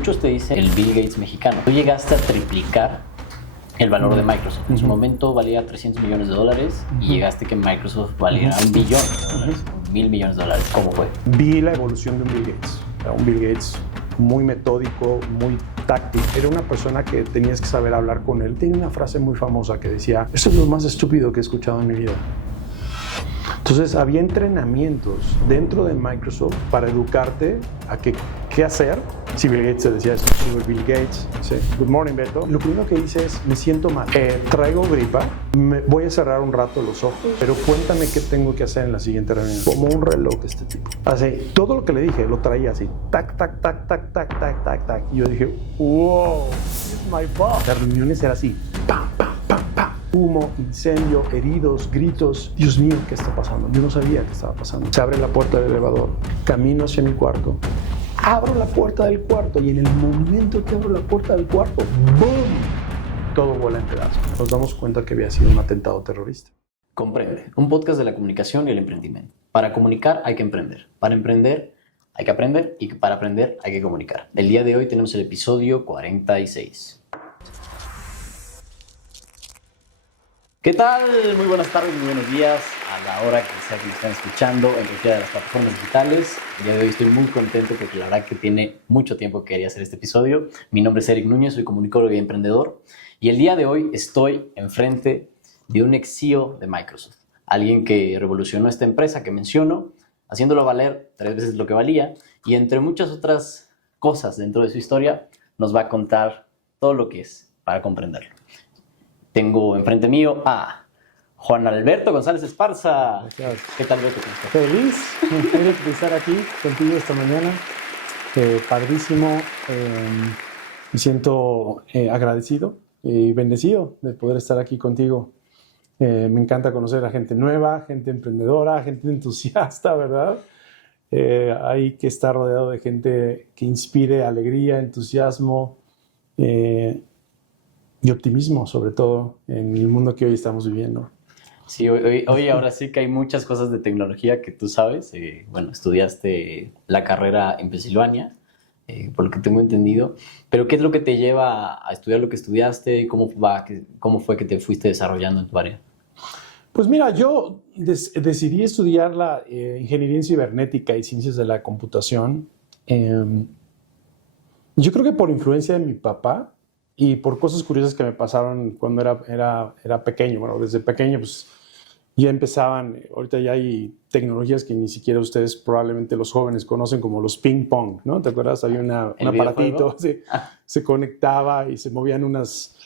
muchos te dicen el Bill Gates mexicano. Tú llegaste a triplicar el valor de Microsoft. En su momento valía $300 millones y llegaste que Microsoft valiera $1 billón, $1,000 millones. ¿Cómo fue? Vi la evolución de un Bill Gates. Un Bill Gates muy metódico, muy táctico. Era una persona que tenías que saber hablar con él. Tenía una frase muy famosa que decía: "Esto es lo más estúpido que he escuchado en mi vida". Entonces había entrenamientos dentro de Microsoft para educarte a qué hacer. Si Bill Gates te decía esto, Bill Gates dice: "Good morning, Beto". Lo primero que dice es: "Me siento mal, traigo gripa, voy a cerrar un rato los ojos, pero cuéntame qué tengo que hacer en la siguiente reunión". Como un reloj este tipo. Así, todo lo que le dije lo traía así, tac, tac, tac, tac, tac, tac, tac, tac. Y yo dije: "Wow, this is my boss". Las reuniones eran así, pam, pam, pam, pam. Humo, incendio, heridos, gritos. Dios mío, ¿qué está pasando? Yo no sabía qué estaba pasando. Se abre la puerta del elevador, camino hacia mi cuarto, abro la puerta del cuarto y en el momento que abro la puerta del cuarto, ¡boom!, todo vuela en pedazos. Nos damos cuenta que había sido un atentado terrorista. Comprende, un podcast de la comunicación y el emprendimiento. Para comunicar hay que emprender. Para emprender hay que aprender y para aprender hay que comunicar. El día de hoy tenemos el episodio 46. ¿Qué tal? Muy buenas tardes, muy buenos días a la hora que sea que me están escuchando en cualquiera de las plataformas digitales. El día de hoy estoy muy contento porque la verdad que tiene mucho tiempo que quería hacer este episodio. Mi nombre es Eric Núñez, soy comunicólogo y emprendedor. Y el día de hoy estoy enfrente de un ex CEO de Microsoft. Alguien que revolucionó esta empresa que menciono, haciéndolo valer 3 veces lo que valía. Y entre muchas otras cosas dentro de su historia, nos va a contar todo lo que es para comprenderlo. Tengo enfrente mío a Juan Alberto González Esparza. Gracias. ¿Qué tal, Beto? Feliz de estar aquí contigo esta mañana. Padrísimo. Me siento agradecido y bendecido de poder estar aquí contigo. Me encanta conocer a gente nueva, gente emprendedora, gente entusiasta, ¿verdad? Hay que estar rodeado de gente que inspire alegría, entusiasmo y optimismo, sobre todo en el mundo que hoy estamos viviendo. Sí, hoy ahora sí que hay muchas cosas de tecnología que tú sabes. Estudiaste la carrera en Pensilvania, por lo que tengo entendido. Pero ¿qué es lo que te lleva a estudiar lo que estudiaste? ¿Cómo fue que te fuiste desarrollando en tu área? Pues mira, yo decidí estudiar la ingeniería en cibernética y ciencias de la computación. Yo creo que por influencia de mi papá y por cosas curiosas que me pasaron cuando era pequeño. Bueno, desde pequeño pues ya empezaban, ahorita ya hay tecnologías que ni siquiera ustedes, probablemente los jóvenes, conocen como los ping pong, ¿no? ¿Te acuerdas? Había un aparatito, se conectaba y se movían unas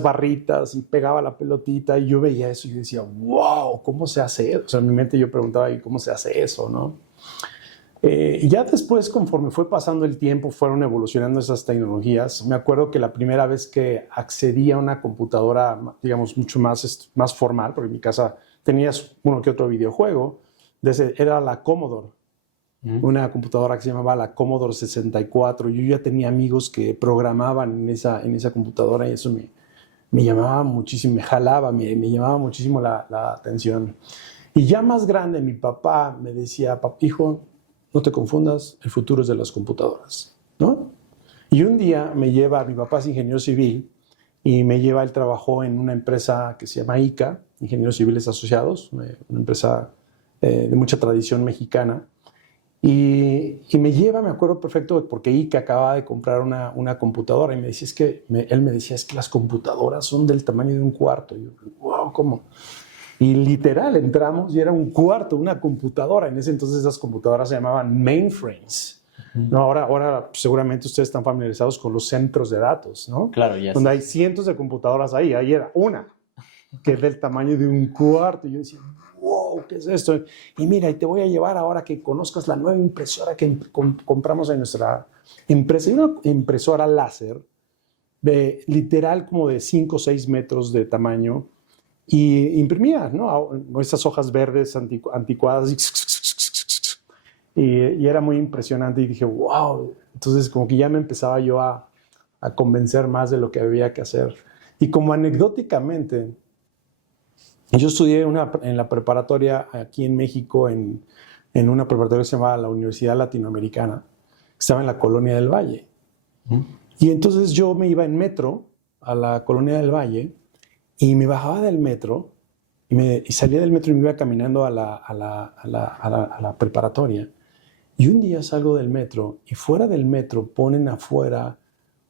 barritas y pegaba la pelotita y yo veía eso y yo decía: wow, ¿cómo se hace eso? O sea, en mi mente yo preguntaba: ¿y cómo se hace eso, no? Y ya después, conforme fue pasando el tiempo, fueron evolucionando esas tecnologías. Me acuerdo que la primera vez que accedí a una computadora, digamos, mucho más formal, porque en mi casa tenías uno que otro videojuego, era la Commodore. Una computadora que se llamaba la Commodore 64. Yo ya tenía amigos que programaban en esa computadora y eso me llamaba muchísimo, me jalaba, me llamaba muchísimo la atención. Y ya más grande, mi papá me decía: hijo, no te confundas, el futuro es de las computadoras, ¿no? Y un día mi papá es ingeniero civil, y él trabajó en una empresa que se llama ICA, Ingenieros Civiles Asociados, una empresa de mucha tradición mexicana. Y me acuerdo perfecto, porque ICA acababa de comprar una computadora y me decía, él me decía: es que las computadoras son del tamaño de un cuarto. Y yo: wow, ¿cómo? Y literal, entramos y era un cuarto, una computadora. En ese entonces esas computadoras se llamaban mainframes. No, ahora seguramente ustedes están familiarizados con los centros de datos, ¿no? Claro, ya. Donde hay cientos de computadoras ahí era una que es del tamaño de un cuarto. Y yo decía: wow, ¿qué es esto? Y mira, y te voy a llevar ahora que conozcas la nueva impresora que compramos en nuestra empresa. Y una impresora láser literal como de 5 o 6 metros de tamaño, y imprimía, ¿no? Esas hojas verdes anticuadas y era muy impresionante y dije: wow. Entonces como que ya me empezaba yo a convencer más de lo que había que hacer. Y como anecdóticamente, yo estudié en la preparatoria aquí en México, en una preparatoria que se llamaba la Universidad Latinoamericana, que estaba en la Colonia del Valle. Y entonces yo me iba en metro a la Colonia del Valle y me bajaba del metro y salía del metro y me iba caminando a la preparatoria. Y un día salgo del metro y fuera del metro ponen afuera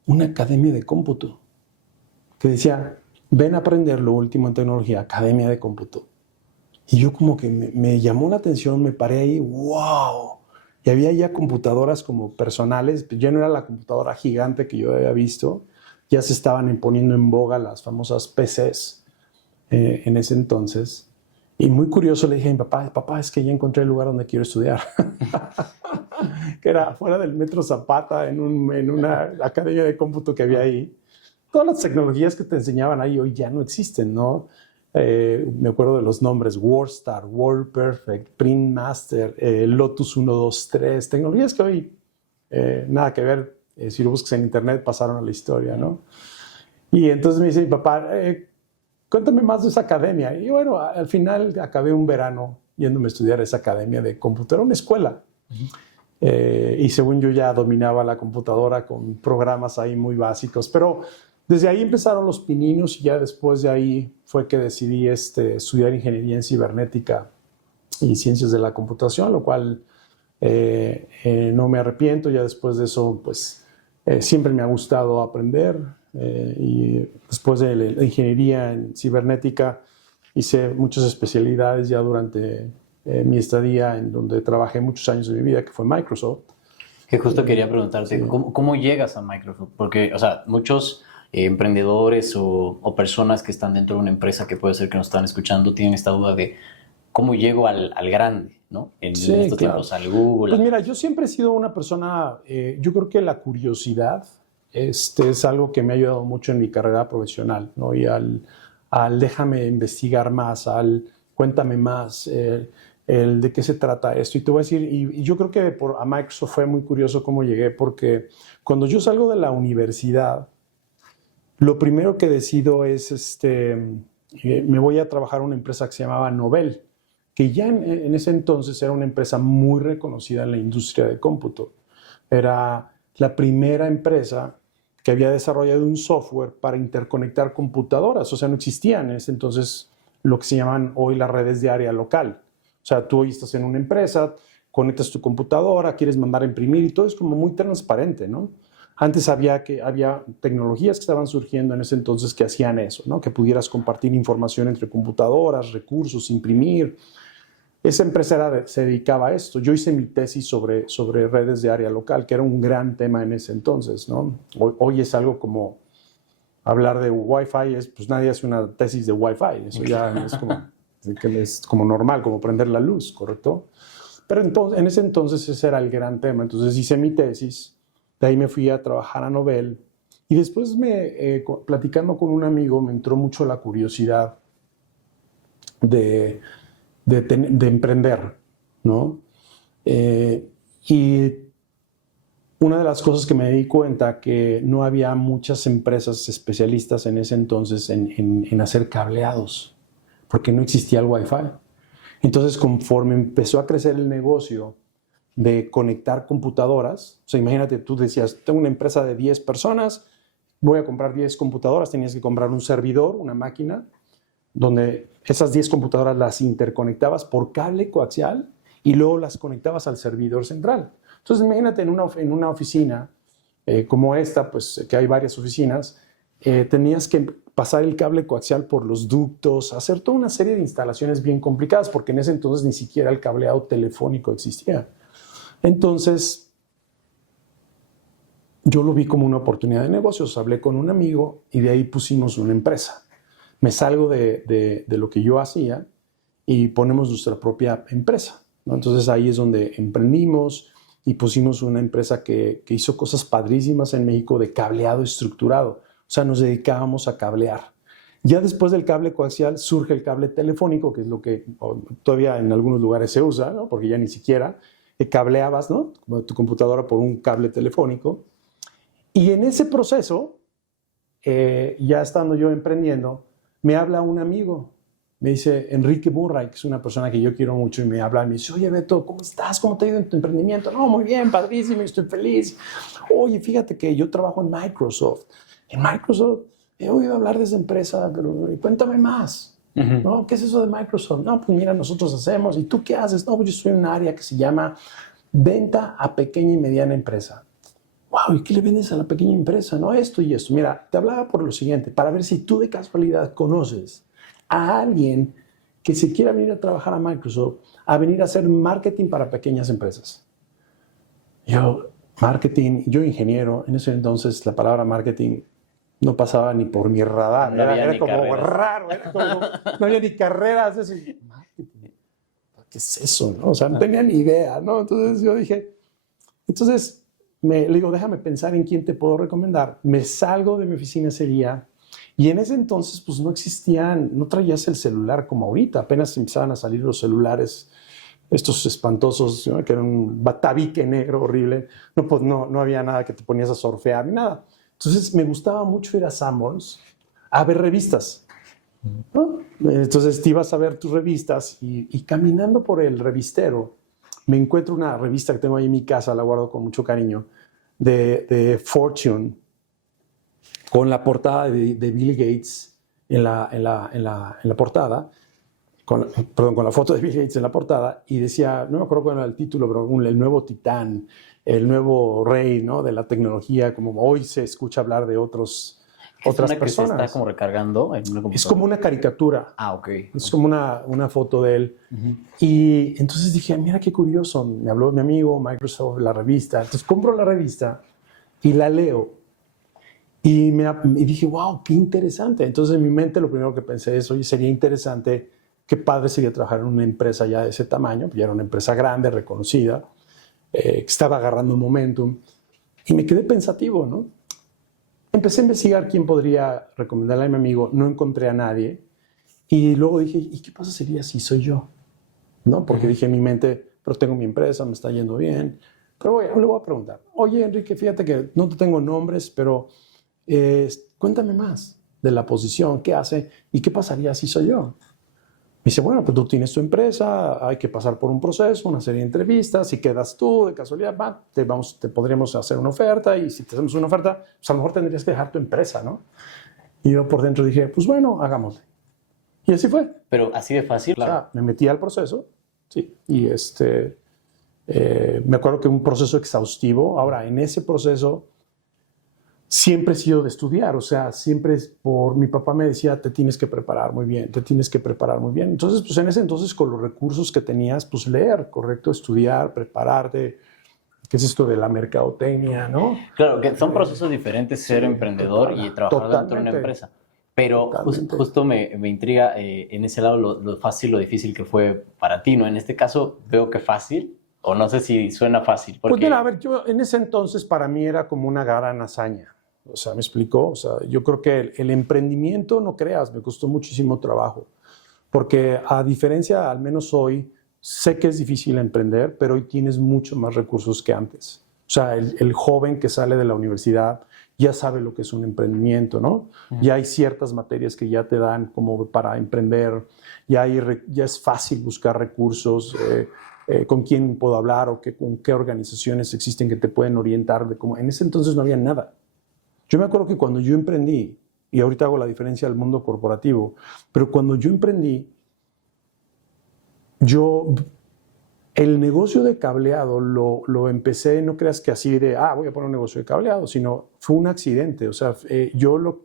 una academia de cómputo que decía, ven a aprender lo último en tecnología, academia de cómputo. Y yo como que me llamó la atención, me paré ahí, wow. Y había ya computadoras como personales, ya no era la computadora gigante que yo había visto, ya se estaban poniendo en boga las famosas PCs en ese entonces. Y muy curioso le dije a mi papá, papá, es que ya encontré el lugar donde quiero estudiar. Que era afuera del Metro Zapata, en una academia de cómputo que había ahí. Todas las tecnologías que te enseñaban ahí hoy ya no existen, ¿no? Me acuerdo de los nombres, WordStar, WordPerfect, Printmaster, Lotus 123, tecnologías que hoy nada que ver, si lo buscas en internet pasaron a la historia, ¿no? Y entonces me dice mi papá, cuéntame más de esa academia. Y bueno, al final acabé un verano yéndome a estudiar esa academia de computadora, una escuela. Y según yo ya dominaba la computadora con programas ahí muy básicos, pero desde ahí empezaron los pininos y ya después de ahí fue que decidí estudiar ingeniería en cibernética y ciencias de la computación, lo cual no me arrepiento. Ya después de eso, pues siempre me ha gustado aprender y después de la ingeniería en cibernética hice muchas especialidades ya durante mi estadía en donde trabajé muchos años de mi vida, que fue Microsoft. Que justo quería preguntarte, Sí. ¿cómo llegas a Microsoft? Porque, o sea, muchos emprendedores o personas que están dentro de una empresa que puede ser que nos están escuchando tienen esta duda de cómo llego al grande, ¿no? En Sí, estos claro. tiempos, al Google. Pues mira, yo siempre he sido una persona, yo creo que la curiosidad es algo que me ha ayudado mucho en mi carrera profesional, ¿no? Y al déjame investigar más, al cuéntame más, el de qué se trata esto. Y te voy a decir, y yo creo que a Microsoft fue muy curioso cómo llegué, porque cuando yo salgo de la universidad, lo primero que decido es, me voy a trabajar en una empresa que se llamaba Novell, que ya en ese entonces era una empresa muy reconocida en la industria de cómputo. Era la primera empresa que había desarrollado un software para interconectar computadoras. O sea, no existían en ese entonces lo que se llaman hoy las redes de área local. O sea, tú hoy estás en una empresa, conectas tu computadora, quieres mandar a imprimir y todo es como muy transparente, ¿no? Antes había tecnologías que estaban surgiendo en ese entonces que hacían eso, ¿no? Que pudieras compartir información entre computadoras, recursos, imprimir. Esa empresa se dedicaba a esto. Yo hice mi tesis sobre redes de área local, que era un gran tema en ese entonces, ¿no? Hoy es algo como hablar de Wi-Fi, pues nadie hace una tesis de Wi-Fi. Eso ya es como normal, como prender la luz, ¿correcto? Pero entonces, en ese entonces ese era el gran tema. Entonces hice mi tesis, de ahí me fui a trabajar a Novell y después platicando con un amigo me entró mucho la curiosidad de emprender, ¿no? Y una de las cosas que me di cuenta que no había muchas empresas especialistas en ese entonces en hacer cableados, porque no existía el Wi-Fi. Entonces, conforme empezó a crecer el negocio de conectar computadoras, o sea, imagínate, tú decías, tengo una empresa de 10 personas, voy a comprar 10 computadoras, tenías que comprar un servidor, una máquina, donde esas 10 computadoras las interconectabas por cable coaxial y luego las conectabas al servidor central. Entonces, imagínate en una oficina como esta, pues que hay varias oficinas, tenías que pasar el cable coaxial por los ductos, hacer toda una serie de instalaciones bien complicadas, porque en ese entonces ni siquiera el cableado telefónico existía. Entonces, yo lo vi como una oportunidad de negocios, hablé con un amigo y de ahí pusimos una empresa. Me salgo de lo que yo hacía y ponemos nuestra propia empresa, ¿no? Entonces ahí es donde emprendimos y pusimos una empresa que hizo cosas padrísimas en México de cableado estructurado. O sea, nos dedicábamos a cablear. Ya después del cable coaxial surge el cable telefónico, que es lo que todavía en algunos lugares se usa, ¿no? Porque ya ni siquiera cableabas, ¿no? Tu computadora por un cable telefónico. Y en ese proceso, ya estando yo emprendiendo, me habla un amigo me dice Enrique Murray, que es una persona que yo quiero mucho, y me habla y me dice, oye, Beto, ¿cómo estás? ¿Cómo te ha ido en tu emprendimiento? No, muy bien, padrísimo, estoy feliz. Oye, fíjate que yo trabajo en Microsoft. En Microsoft he oído hablar de esa empresa, pero cuéntame más. ¿No? ¿Qué es eso de Microsoft? No, pues mira, nosotros hacemos. ¿Y tú qué haces? No, pues yo estoy en un área que se llama venta a pequeña y mediana empresa. Wow, ¿y qué le vendes a la pequeña empresa? No, esto y esto. Mira, te hablaba por lo siguiente, para ver si tú de casualidad conoces a alguien que se quiera venir a trabajar a Microsoft, a venir a hacer marketing para pequeñas empresas. Yo, marketing, yo ingeniero, en ese entonces la palabra marketing no pasaba ni por mi radar. No había Era ni como carreras. raro, no había ni carreras. Eso. Marketing, ¿qué es eso? ¿No? O sea, no tenía ni idea, ¿no? Entonces yo dije, le digo, déjame pensar en quién te puedo recomendar. Me salgo de mi oficina ese día y en ese entonces pues no traías el celular como ahorita, apenas empezaban a salir los celulares, estos espantosos, ¿no? Que eran un batavique negro horrible, pues no había nada que te ponías a surfear ni nada. Entonces me gustaba mucho ir a Sanborns a ver revistas, ¿no? Entonces te ibas a ver tus revistas y caminando por el revistero me encuentro una revista que tengo ahí en mi casa, la guardo con mucho cariño, de Fortune, con la portada de Bill Gates en la portada, con la foto de Bill Gates en la portada, y decía, no me acuerdo cuál era el título, pero el nuevo titán, el nuevo rey, ¿no? De la tecnología, como hoy se escucha hablar de otras personas. Que se está como recargando en una computadora. Es como una caricatura. Ah, ok. Es como una foto de él. Y entonces dije, mira qué curioso. Me habló mi amigo, Microsoft, la revista. Entonces compro la revista y la leo. Y dije, wow, qué interesante. Entonces en mi mente lo primero que pensé es, oye, sería interesante, qué padre sería trabajar en una empresa ya de ese tamaño. Ya era una empresa grande, reconocida, que estaba agarrando momentum. Y me quedé pensativo, ¿no? Empecé a investigar quién podría recomendarle a mi amigo. No encontré a nadie. Y luego dije, ¿y qué pasa sería si soy yo? ¿No? Porque dije en mi mente, pero tengo mi empresa, me está yendo bien. Pero le voy a preguntar, oye, Enrique, fíjate que no te tengo nombres, pero cuéntame más de la posición, qué hace y qué pasaría si soy yo. Me dice, bueno, pues tú tienes tu empresa, hay que pasar por un proceso, una serie de entrevistas, si quedas tú, de casualidad, te podríamos hacer una oferta, y si te hacemos una oferta, pues a lo mejor tendrías que dejar tu empresa, ¿no? Y yo por dentro dije, pues bueno, hagámosle. Y así fue. Pero así de fácil. Claro. O sea, me metí al proceso, sí, y me acuerdo que un proceso exhaustivo. Ahora, en ese proceso siempre he sido de estudiar, o sea, mi papá me decía, te tienes que preparar muy bien, te tienes que preparar muy bien. Entonces, pues en ese entonces, con los recursos que tenías, pues leer, correcto, estudiar, prepararte. ¿Qué es esto de la mercadotecnia, no? Claro, que son procesos diferentes ser emprendedor y trabajar dentro de una empresa. Pero justo me intriga en ese lado lo fácil, lo difícil que fue para ti, ¿no? En este caso veo que fácil, o no sé si suena fácil. Porque... Pues mira, a ver, yo en ese entonces para mí era como una gran hazaña. O sea, ¿me explicó? O sea, yo creo que el emprendimiento, no creas, me costó muchísimo trabajo. Porque a diferencia, al menos hoy, sé que es difícil emprender, pero hoy tienes mucho más recursos que antes. O sea, el joven que sale de la universidad ya sabe lo que es un emprendimiento, ¿no? Ya hay ciertas materias que ya te dan como para emprender, ya es fácil buscar recursos, con quién puedo hablar o con qué organizaciones existen que te pueden orientar de cómo. En ese entonces no había nada. Yo me acuerdo que cuando yo emprendí, y ahorita hago la diferencia al mundo corporativo, pero cuando yo emprendí, el negocio de cableado lo empecé, no creas que así de, voy a poner un negocio de cableado, sino fue un accidente. O sea,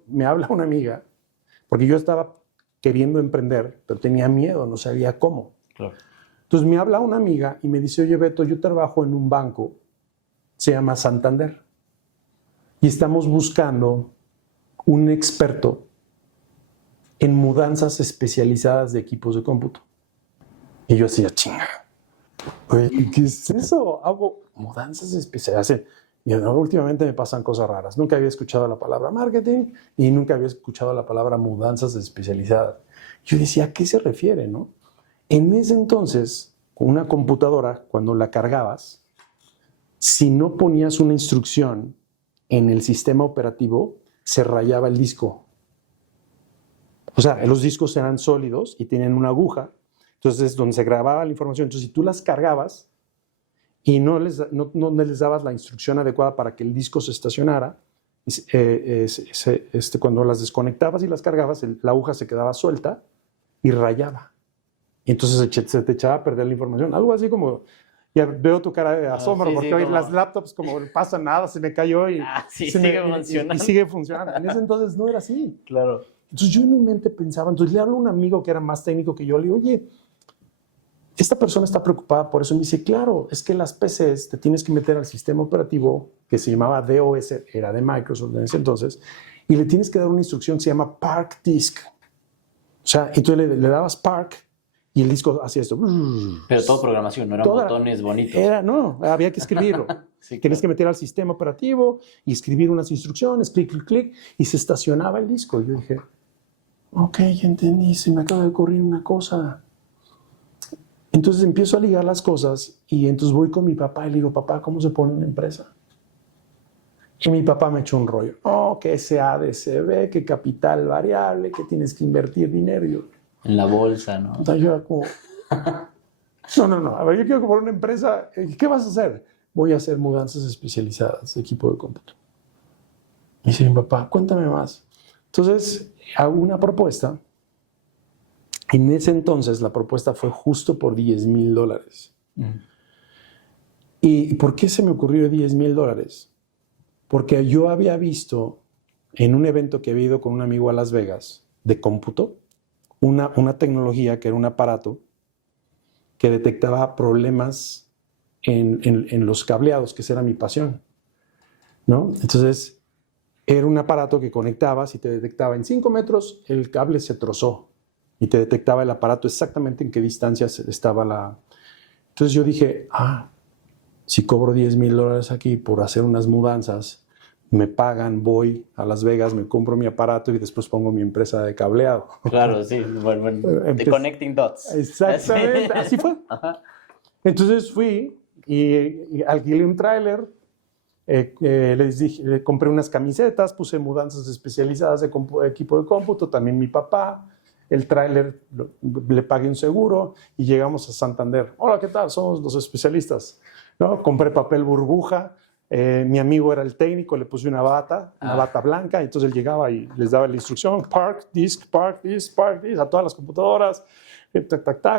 me habla una amiga, porque yo estaba queriendo emprender, pero tenía miedo, no sabía cómo. Claro. Entonces me habla una amiga y me dice, oye, Beto, yo trabajo en un banco, se llama Santander, y estamos buscando un experto en mudanzas especializadas de equipos de cómputo. Y yo decía, chinga, oye, ¿qué es eso? Hago mudanzas especializadas. Y últimamente me pasan cosas raras. Nunca había escuchado la palabra marketing y nunca había escuchado la palabra mudanzas especializadas. Yo decía, ¿a qué se refiere, no? En ese entonces, con una computadora, cuando la cargabas, si no ponías una instrucción en el sistema operativo, se rayaba el disco. O sea, los discos eran sólidos y tenían una aguja. Entonces, es donde se grababa la información. Entonces, si tú las cargabas y no les dabas la instrucción adecuada para que el disco se estacionara, cuando las desconectabas y las cargabas, la aguja se quedaba suelta y rayaba. Y entonces se te echaba a perder la información. Algo así como, ya veo tu cara de asombro, sí, porque sí, hoy como... las laptops como no pasa nada, se me cayó y, sí, sigue funcionando. y sigue funcionando. En ese entonces no era así. Claro. Entonces yo en mi mente pensaba, entonces le hablo a un amigo que era más técnico que yo, le digo, oye, esta persona está preocupada por eso. Y me dice, claro, es que las PCs te tienes que meter al sistema operativo que se llamaba DOS, era de Microsoft en ese entonces, y le tienes que dar una instrucción que se llama Park Disk. O sea, entonces le dabas Park y el disco hacía esto. Pero todo programación, no eran botones bonitos. No, había que escribirlo. Sí, Tienes que meter al sistema operativo y escribir unas instrucciones, clic, clic, clic, y se estacionaba el disco. Y yo dije, ok, ya entendí, se me acaba de ocurrir una cosa. Entonces empiezo a ligar las cosas y entonces voy con mi papá y le digo, papá, ¿cómo se pone una empresa? Y mi papá me echó un rollo. Que SADCB, que capital variable, que tienes que invertir dinero. Y yo, en la bolsa, ¿no? Entonces yo era como, no, a ver, yo quiero poner una empresa. ¿Qué vas a hacer? Voy a hacer mudanzas especializadas de equipo de cómputo. Me dice mi papá, cuéntame más. Entonces hago una propuesta. En ese entonces la propuesta fue justo por $10,000. ¿Y por qué se me ocurrió $10,000? Porque yo había visto en un evento que había ido con un amigo a Las Vegas de cómputo, una tecnología que era un aparato que detectaba problemas en los cableados, que esa era mi pasión, ¿no? Entonces, era un aparato que conectabas y te detectaba en 5 metros el cable se trozó y te detectaba el aparato exactamente en qué distancia estaba la... Entonces yo dije, si cobro $10,000 aquí por hacer unas mudanzas, me pagan, voy a Las Vegas, me compro mi aparato y después pongo mi empresa de cableado. Claro, sí, bueno, the connecting dots. Exactamente, así fue. Ajá. Entonces fui y alquilé un tráiler, les dije, le compré unas camisetas, puse mudanzas especializadas de equipo de cómputo, también mi papá, el tráiler le pagué un seguro y llegamos a Santander. Hola, ¿qué tal? Somos los especialistas, ¿no? Compré papel burbuja. Mi amigo era el técnico, le puse una bata blanca, entonces él llegaba y les daba la instrucción, park disk, a todas las computadoras,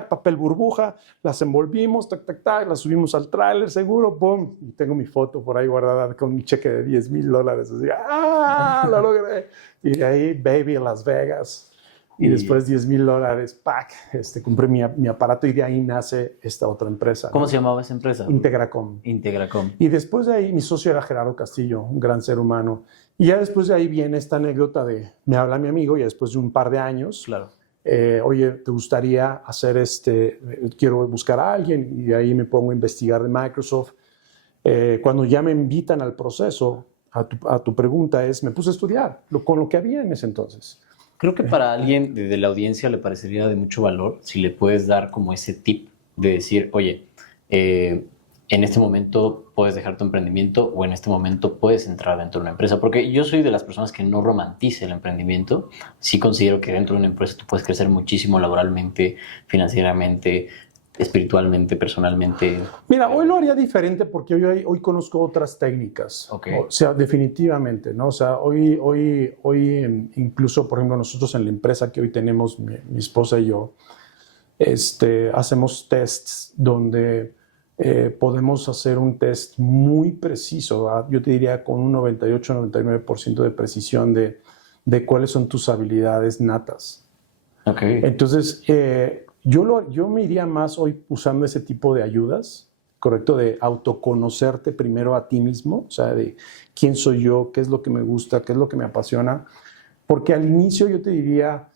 papel burbuja, las envolvimos, las subimos al tráiler seguro, boom, y tengo mi foto por ahí guardada con mi cheque de $10,000, así, lo logré, y de ahí, baby, en Las Vegas. Y después $10,000, compré mi aparato y de ahí nace esta otra empresa. ¿Cómo se llamaba esa empresa? Integracom. Integracom. Y después de ahí, mi socio era Gerardo Castillo, un gran ser humano. Y ya después de ahí viene esta anécdota de, me habla mi amigo, y después de un par de años, claro. Oye, ¿te gustaría hacer quiero buscar a alguien? Y de ahí me pongo a investigar de Microsoft. Cuando ya me invitan al proceso, a tu pregunta me puse a estudiar con lo que había en ese entonces. Creo que para alguien de la audiencia le parecería de mucho valor si le puedes dar como ese tip de decir, oye, en este momento puedes dejar tu emprendimiento o en este momento puedes entrar dentro de una empresa. Porque yo soy de las personas que no romantiza el emprendimiento. Sí considero que dentro de una empresa tú puedes crecer muchísimo laboralmente, financieramente, espiritualmente, personalmente. Mira, hoy lo haría diferente porque hoy conozco otras técnicas. Okay. O sea, definitivamente, ¿no? O sea, hoy incluso, por ejemplo, nosotros en la empresa que hoy tenemos, mi esposa y yo, hacemos tests donde podemos hacer un test muy preciso, ¿verdad? Yo te diría con un 98-99% de precisión de cuáles son tus habilidades natas. Okay. Entonces, yo me iría más hoy usando ese tipo de ayudas, ¿correcto? De autoconocerte primero a ti mismo, o sea, de quién soy yo, qué es lo que me gusta, qué es lo que me apasiona. Porque al inicio yo te diría,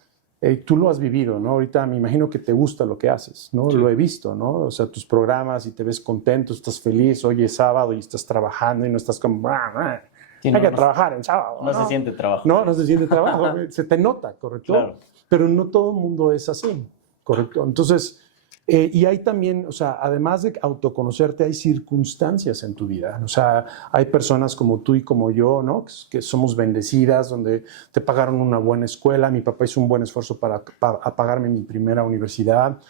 tú lo has vivido, ¿no? Ahorita me imagino que te gusta lo que haces, ¿no? Sí. Lo he visto, ¿no? O sea, tus programas y te ves contento, estás feliz, hoy es sábado y estás trabajando y no estás como... Sí, hay que trabajar en sábado. No se siente trabajo. No se siente trabajo, se te nota, ¿correcto? Claro. Pero no todo el mundo es así. Correcto. Entonces, Y hay también, o sea, además de autoconocerte, hay circunstancias en tu vida. O sea, hay personas como tú y como yo, ¿no? Que somos bendecidas, donde te pagaron una buena escuela. Mi papá hizo un buen esfuerzo para pagarme mi primera universidad.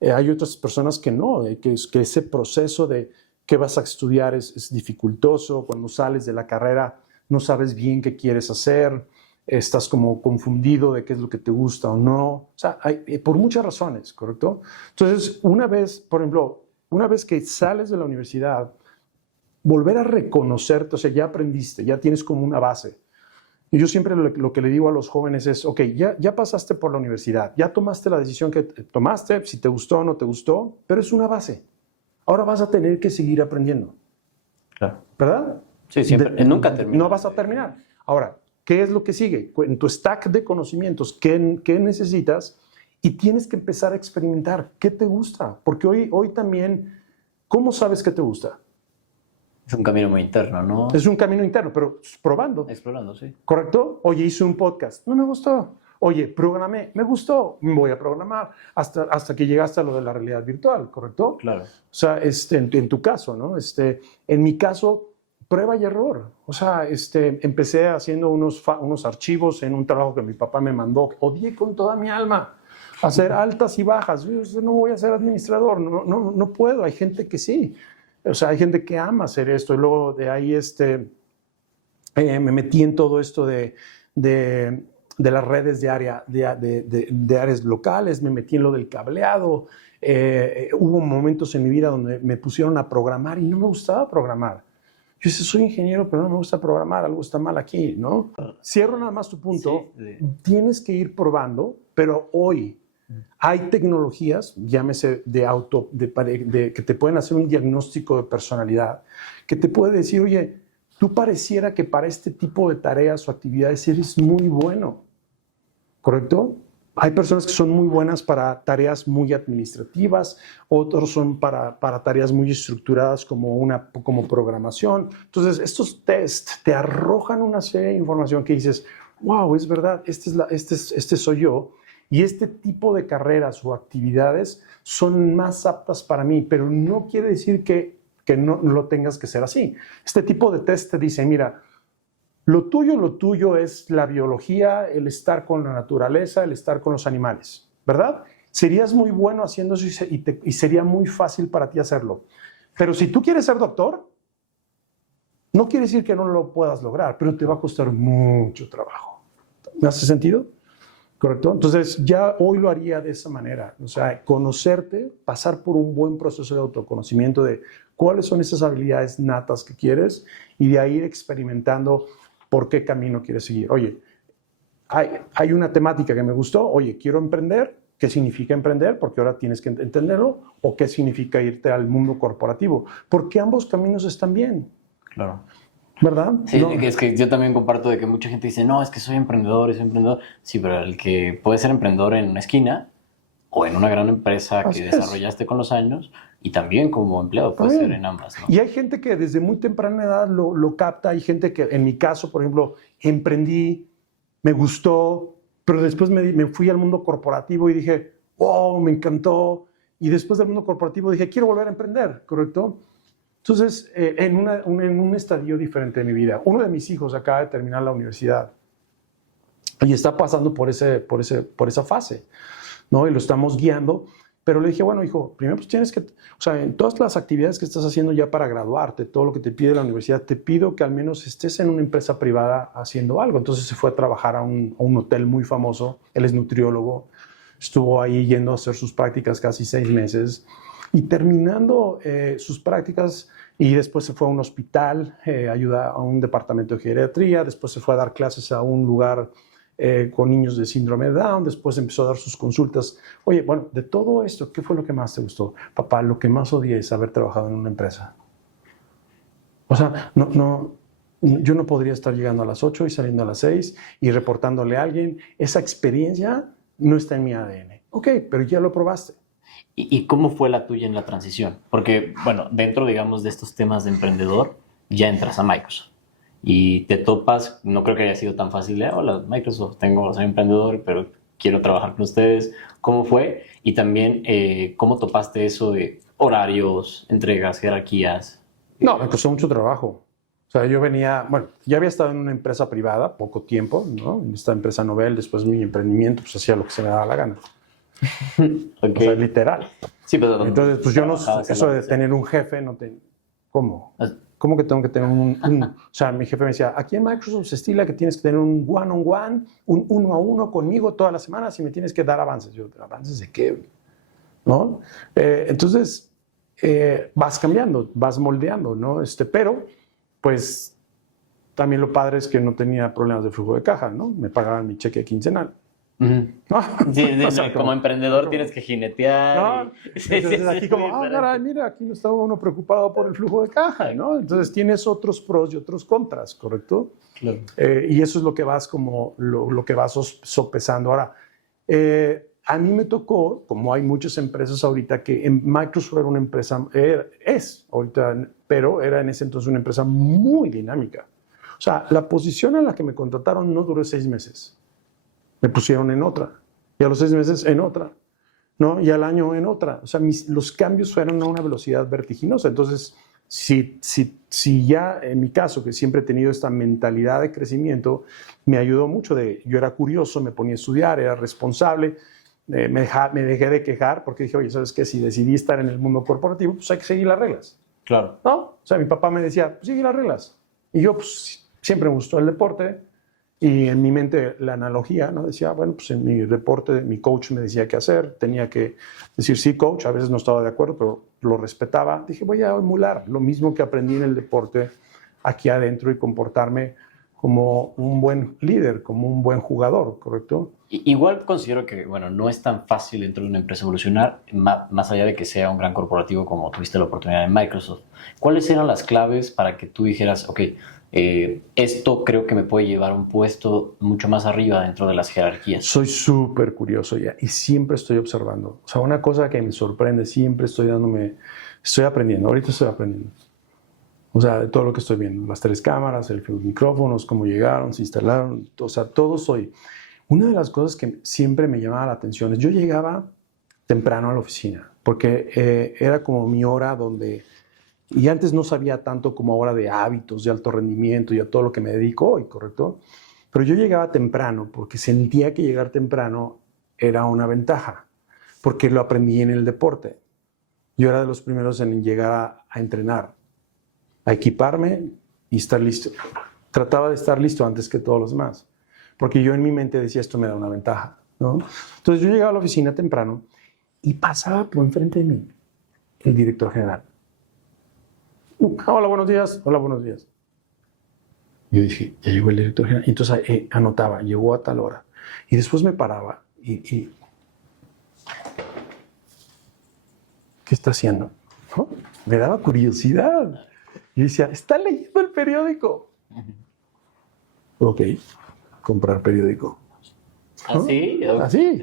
Hay otras personas que no, que ese proceso de qué vas a estudiar es dificultoso. Cuando sales de la carrera no sabes bien qué quieres hacer. Estás como confundido de qué es lo que te gusta o no. O sea, por muchas razones, ¿correcto? Entonces, una vez, por ejemplo, una vez que sales de la universidad, volver a reconocerte, o sea, ya aprendiste, ya tienes como una base. Y yo siempre lo que le digo a los jóvenes es, ok, ya pasaste por la universidad, ya tomaste la decisión que tomaste, si te gustó o no te gustó, pero es una base. Ahora vas a tener que seguir aprendiendo. Claro. ¿Verdad? Sí, siempre. Nunca termina. No vas a terminar. Ahora, ¿qué es lo que sigue? En tu stack de conocimientos, ¿qué necesitas? Y tienes que empezar a experimentar. ¿Qué te gusta? Porque hoy también, ¿cómo sabes qué te gusta? Es un camino muy interno, ¿no? Es un camino interno, pero probando. Explorando, sí. ¿Correcto? Oye, hice un podcast. No me gustó. Oye, programé. Me gustó. Voy a programar. Hasta que llegaste a lo de la realidad virtual, ¿correcto? Claro. O sea, en tu caso, ¿no? En mi caso, prueba y error. O sea, empecé haciendo unos archivos en un trabajo que mi papá me mandó. Odié con toda mi alma hacer altas y bajas. Yo no voy a ser administrador. No puedo. Hay gente que sí. O sea, hay gente que ama hacer esto. Y luego de ahí me metí en todo esto de las redes de áreas locales. Me metí en lo del cableado. Hubo momentos en mi vida donde me pusieron a programar y no me gustaba programar. Yo decía, soy ingeniero, pero no me gusta programar, algo está mal aquí, ¿no? Cierro nada más tu punto. Sí. Tienes que ir probando, pero hoy hay tecnologías, llámese que te pueden hacer un diagnóstico de personalidad, que te puede decir, oye, tú pareciera que para este tipo de tareas o actividades eres muy bueno, ¿correcto? Hay personas que son muy buenas para tareas muy administrativas, otros son para tareas muy estructuradas como programación. Entonces, estos tests te arrojan una serie de información que dices, wow, es verdad, este soy yo, y este tipo de carreras o actividades son más aptas para mí, pero no quiere decir que no lo tengas que ser así. Este tipo de test te dice, mira, lo tuyo es la biología, el estar con la naturaleza, el estar con los animales, ¿verdad? Serías muy bueno haciendo eso y sería muy fácil para ti hacerlo. Pero si tú quieres ser doctor, no quiere decir que no lo puedas lograr, pero te va a costar mucho trabajo. ¿Me hace sentido? ¿Correcto? Entonces, ya hoy lo haría de esa manera. O sea, conocerte, pasar por un buen proceso de autoconocimiento de cuáles son esas habilidades natas que quieres y de ahí ir experimentando por qué camino quieres seguir. Oye, hay una temática que me gustó. Oye, quiero emprender. ¿Qué significa emprender? Porque ahora tienes que entenderlo. ¿O qué significa irte al mundo corporativo? Porque ambos caminos están bien. Claro. ¿Verdad? Sí, no. Es que yo también comparto de que mucha gente dice, no, es que soy emprendedor. Sí, pero el que puede ser emprendedor en una esquina o en una gran empresa que desarrollaste con los años y también como empleado puede ser en ambas, ¿no? Y hay gente que desde muy temprana edad lo capta. Hay gente que, en mi caso, por ejemplo, emprendí, me gustó, pero después me fui al mundo corporativo y dije, oh, me encantó. Y después del mundo corporativo dije, quiero volver a emprender, ¿correcto? Entonces, en un estadio diferente de mi vida, uno de mis hijos acaba de terminar la universidad y está pasando por esa fase, ¿no? Y lo estamos guiando, pero le dije, bueno, hijo, primero pues tienes que, o sea, en todas las actividades que estás haciendo ya para graduarte, todo lo que te pide la universidad, te pido que al menos estés en una empresa privada haciendo algo. Entonces se fue a trabajar a un hotel muy famoso, él es nutriólogo, estuvo ahí yendo a hacer sus prácticas casi 6 meses. Y terminando sus prácticas, y después se fue a un hospital, ayuda a un departamento de geriatría, después se fue a dar clases a un lugar con niños de síndrome de Down, después empezó a dar sus consultas. Oye, bueno, de todo esto, ¿qué fue lo que más te gustó? Papá, lo que más odié es haber trabajado en una empresa. O sea, yo no podría estar llegando a las 8 y saliendo a las 6 y reportándole a alguien. Esa experiencia no está en mi ADN. Ok, pero ya lo probaste. ¿Y cómo fue la tuya en la transición? Porque, bueno, dentro, digamos, de estos temas de emprendedor, ya entras a Microsoft. Y te topas, no creo que haya sido tan fácil de, hola, Microsoft, soy emprendedor, pero quiero trabajar con ustedes. ¿Cómo fue? Y también, ¿cómo topaste eso de horarios, entregas, jerarquías? No, me costó mucho trabajo. O sea, yo venía, bueno, ya había estado en una empresa privada poco tiempo, ¿no? En esta empresa Nobel, después mi emprendimiento, pues hacía lo que se me daba la gana. Ok. O sea, literal. Sí, pero Entonces, pues yo no, trabajabas en eso la de empresa. tener un jefe, no te, ¿cómo? Ah, ¿Cómo que tengo que tener o sea, mi jefe me decía, aquí en Microsoft se estila que tienes que tener un one-on-one, un uno a uno conmigo todas las semanas y me tienes que dar avances. Yo, ¿avances de qué? ¿No? Entonces, vas cambiando, vas moldeando, ¿no? Pero, pues, también lo padre es que no tenía problemas de flujo de caja, ¿no? Me pagaban mi cheque quincenal. ujú. ¿No? Sí, sí, O sea, como emprendedor como- tienes que jinetear. ¿no? Sí, Entonces sí, aquí sí, como, muy ah, diferente. caray, mira, aquí no estaba uno preocupado por el flujo de caja, ¿no? Entonces tienes otros pros y otros contras, ¿correcto? Claro. Y eso es lo que vas como, lo que vas sopesando. Ahora, a mí me tocó, como hay muchas empresas ahorita, que en Microsoft era una empresa, es ahorita, pero era en ese entonces una empresa muy dinámica. O sea, la posición en la que me contrataron no duró 6 meses. Me pusieron en otra. Y a los 6 meses en otra. ¿No? Y al año en otra. O sea, los cambios fueron a una velocidad vertiginosa. Entonces, si ya en mi caso, que siempre he tenido esta mentalidad de crecimiento, me ayudó mucho yo era curioso, me ponía a estudiar, era responsable, me dejé de quejar porque dije, oye, ¿sabes qué? Si decidí estar en el mundo corporativo, pues hay que seguir las reglas. Claro. ¿No? O sea, mi papá me decía, pues sigue las reglas. Y yo, pues, siempre me gustó el deporte. Y en mi mente la analogía, ¿no? Decía, bueno, pues en mi reporte mi coach me decía qué hacer, tenía que decir sí, coach, a veces no estaba de acuerdo, pero lo respetaba. Dije, voy a emular lo mismo que aprendí en el deporte aquí adentro y comportarme como un buen líder, como un buen jugador, ¿correcto? Igual considero que, bueno, no es tan fácil dentro de una empresa evolucionar, más allá de que sea un gran corporativo como tuviste la oportunidad en Microsoft. ¿Cuáles eran las claves para que tú dijeras, ok, esto creo que me puede llevar a un puesto mucho más arriba dentro de las jerarquías? Soy súper curioso ya y siempre estoy observando. O sea, una cosa que me sorprende, siempre estoy aprendiendo, ahorita estoy aprendiendo. O sea, de todo lo que estoy viendo, las 3 cámaras, los micrófonos, cómo llegaron, se instalaron, o sea, todo soy. Una de las cosas que siempre me llamaba la atención es yo llegaba temprano a la oficina, porque era como mi hora donde, y antes no sabía tanto como ahora de hábitos, de alto rendimiento y a todo lo que me dedico hoy, ¿correcto? Pero yo llegaba temprano porque sentía que llegar temprano era una ventaja, porque lo aprendí en el deporte. Yo era de los primeros en llegar a entrenar, a equiparme y estar listo. Trataba de estar listo antes que todos los demás, porque yo en mi mente decía, esto me da una ventaja, ¿no? Entonces yo llegaba a la oficina temprano y pasaba por enfrente de mí el director general. Hola, buenos días. Hola, buenos días. Yo dije, ya llegó el director general. Y entonces anotaba, llegó a tal hora. Y después me paraba y ¿qué está haciendo? ¿No? Me daba curiosidad. Y decía, está leyendo el periódico. Ok, comprar periódico. ¿No? ¿Así? Así.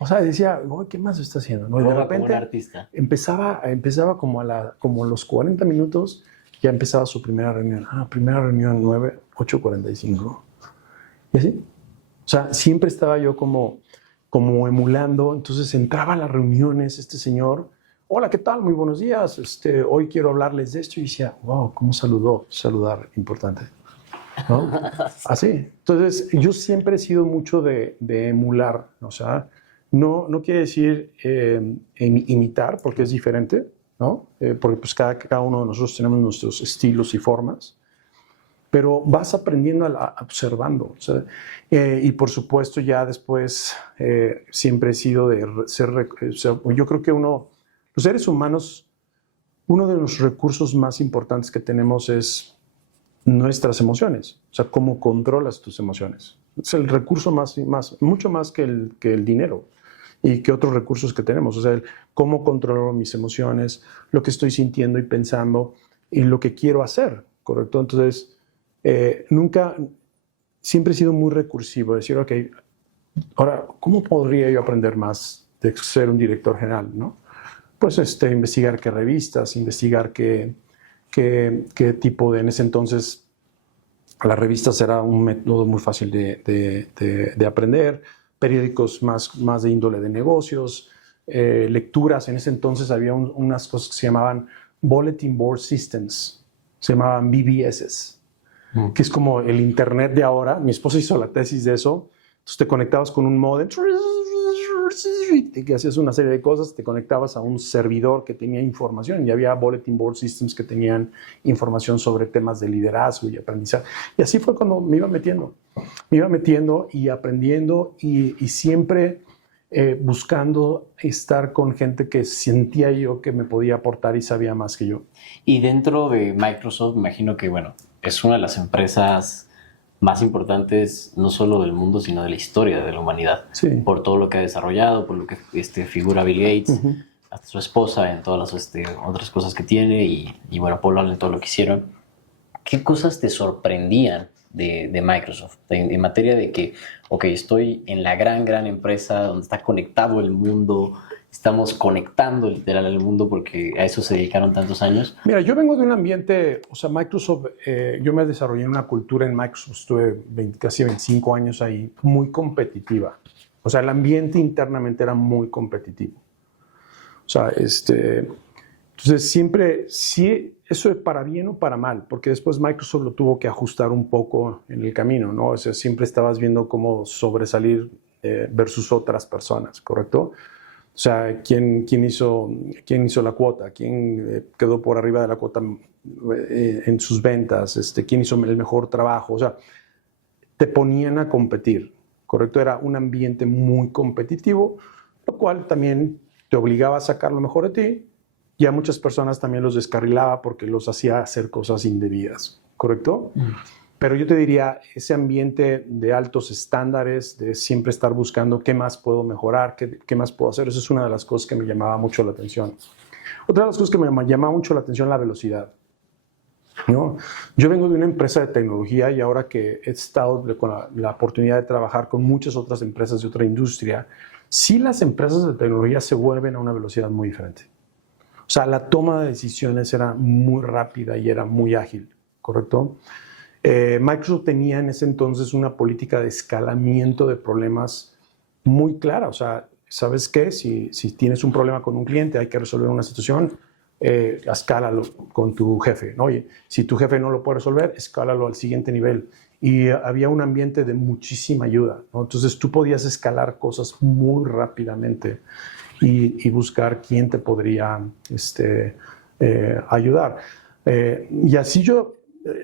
O sea, decía, "Oh, ¿qué más está haciendo?" ¿No? Y de Como un repente artista. empezaba como a los 40 minutos, ya empezaba su primera reunión. Primera reunión 9, 8:45. Y así. O sea, siempre estaba yo como emulando. Entonces entraba a las reuniones este señor. Hola, ¿qué tal? Muy buenos días. Hoy quiero hablarles de esto. Y decía, wow, ¿cómo saludó? Saludar, importante. ¿No? Así. Entonces, yo siempre he sido mucho de emular. O sea, no quiere decir imitar, porque es diferente, ¿no? Porque pues cada uno de nosotros tenemos nuestros estilos y formas. Pero vas aprendiendo observando. O sea, y por supuesto ya después siempre he sido de ser, o sea, yo creo que los seres humanos, uno de los recursos más importantes que tenemos es nuestras emociones. O sea, cómo controlas tus emociones. Es el recurso mucho más que el dinero y que otros recursos que tenemos. O sea, cómo controlo mis emociones, lo que estoy sintiendo y pensando y lo que quiero hacer, ¿correcto? Entonces, siempre he sido muy recursivo, decir, ok, ahora, ¿cómo podría yo aprender más de ser un director general, no? Pues investigar qué revistas, investigar qué tipo en ese entonces, las revistas era un método muy fácil de aprender, periódicos más de índole de negocios, lecturas. En ese entonces había unas cosas que se llamaban Bulletin Board Systems, se llamaban BBS, que es como el Internet de ahora. Mi esposa hizo la tesis de eso. Entonces te conectabas con un modem, que hacías una serie de cosas, te conectabas a un servidor que tenía información y había Bulletin Board Systems que tenían información sobre temas de liderazgo y aprendizaje. Y así fue cuando me iba metiendo y aprendiendo y siempre buscando estar con gente que sentía yo que me podía aportar y sabía más que yo. Y dentro de Microsoft, me imagino que, bueno, es una de las empresas más importantes, no solo del mundo, sino de la historia de la humanidad. Sí. Por todo lo que ha desarrollado, por lo que figura Bill Gates, hasta su esposa, en todas las otras cosas que tiene, y bueno, Paul Allen, todo lo que hicieron. ¿Qué cosas te sorprendían de Microsoft? En materia de que, ok, estoy en la gran empresa donde está conectado el mundo, estamos conectando literal al mundo porque a eso se dedicaron tantos años. Mira, yo vengo de un ambiente, o sea, Microsoft, yo me desarrollé en una cultura en Microsoft, estuve casi 25 años ahí, muy competitiva. O sea, el ambiente internamente era muy competitivo. O sea, entonces siempre, sí, eso es para bien o para mal, porque después Microsoft lo tuvo que ajustar un poco en el camino, ¿no? O sea, siempre estabas viendo cómo sobresalir versus otras personas, ¿correcto? O sea, ¿quién hizo la cuota? ¿Quién quedó por arriba de la cuota en sus ventas? ¿Quién hizo el mejor trabajo? O sea, te ponían a competir, ¿correcto? Era un ambiente muy competitivo, lo cual también te obligaba a sacar lo mejor de ti y a muchas personas también los descarrilaba porque los hacía hacer cosas indebidas, ¿correcto? Pero yo te diría, ese ambiente de altos estándares, de siempre estar buscando qué más puedo mejorar, qué más puedo hacer, eso es una de las cosas que me llamaba mucho la atención. Otra de las cosas que me llamaba mucho la atención, la velocidad, ¿no? Yo vengo de una empresa de tecnología y ahora que he estado con la oportunidad de trabajar con muchas otras empresas de otra industria, sí las empresas de tecnología se vuelven a una velocidad muy diferente. O sea, la toma de decisiones era muy rápida y era muy ágil, ¿correcto? Microsoft tenía en ese entonces una política de escalamiento de problemas muy clara. O sea, ¿sabes qué? Si tienes un problema con un cliente, hay que resolver una situación, escálalo con tu jefe, ¿no? Oye, si tu jefe no lo puede resolver, escálalo al siguiente nivel. Y había un ambiente de muchísima ayuda, ¿no? Entonces tú podías escalar cosas muy rápidamente y buscar quién te podría ayudar. Y así yo...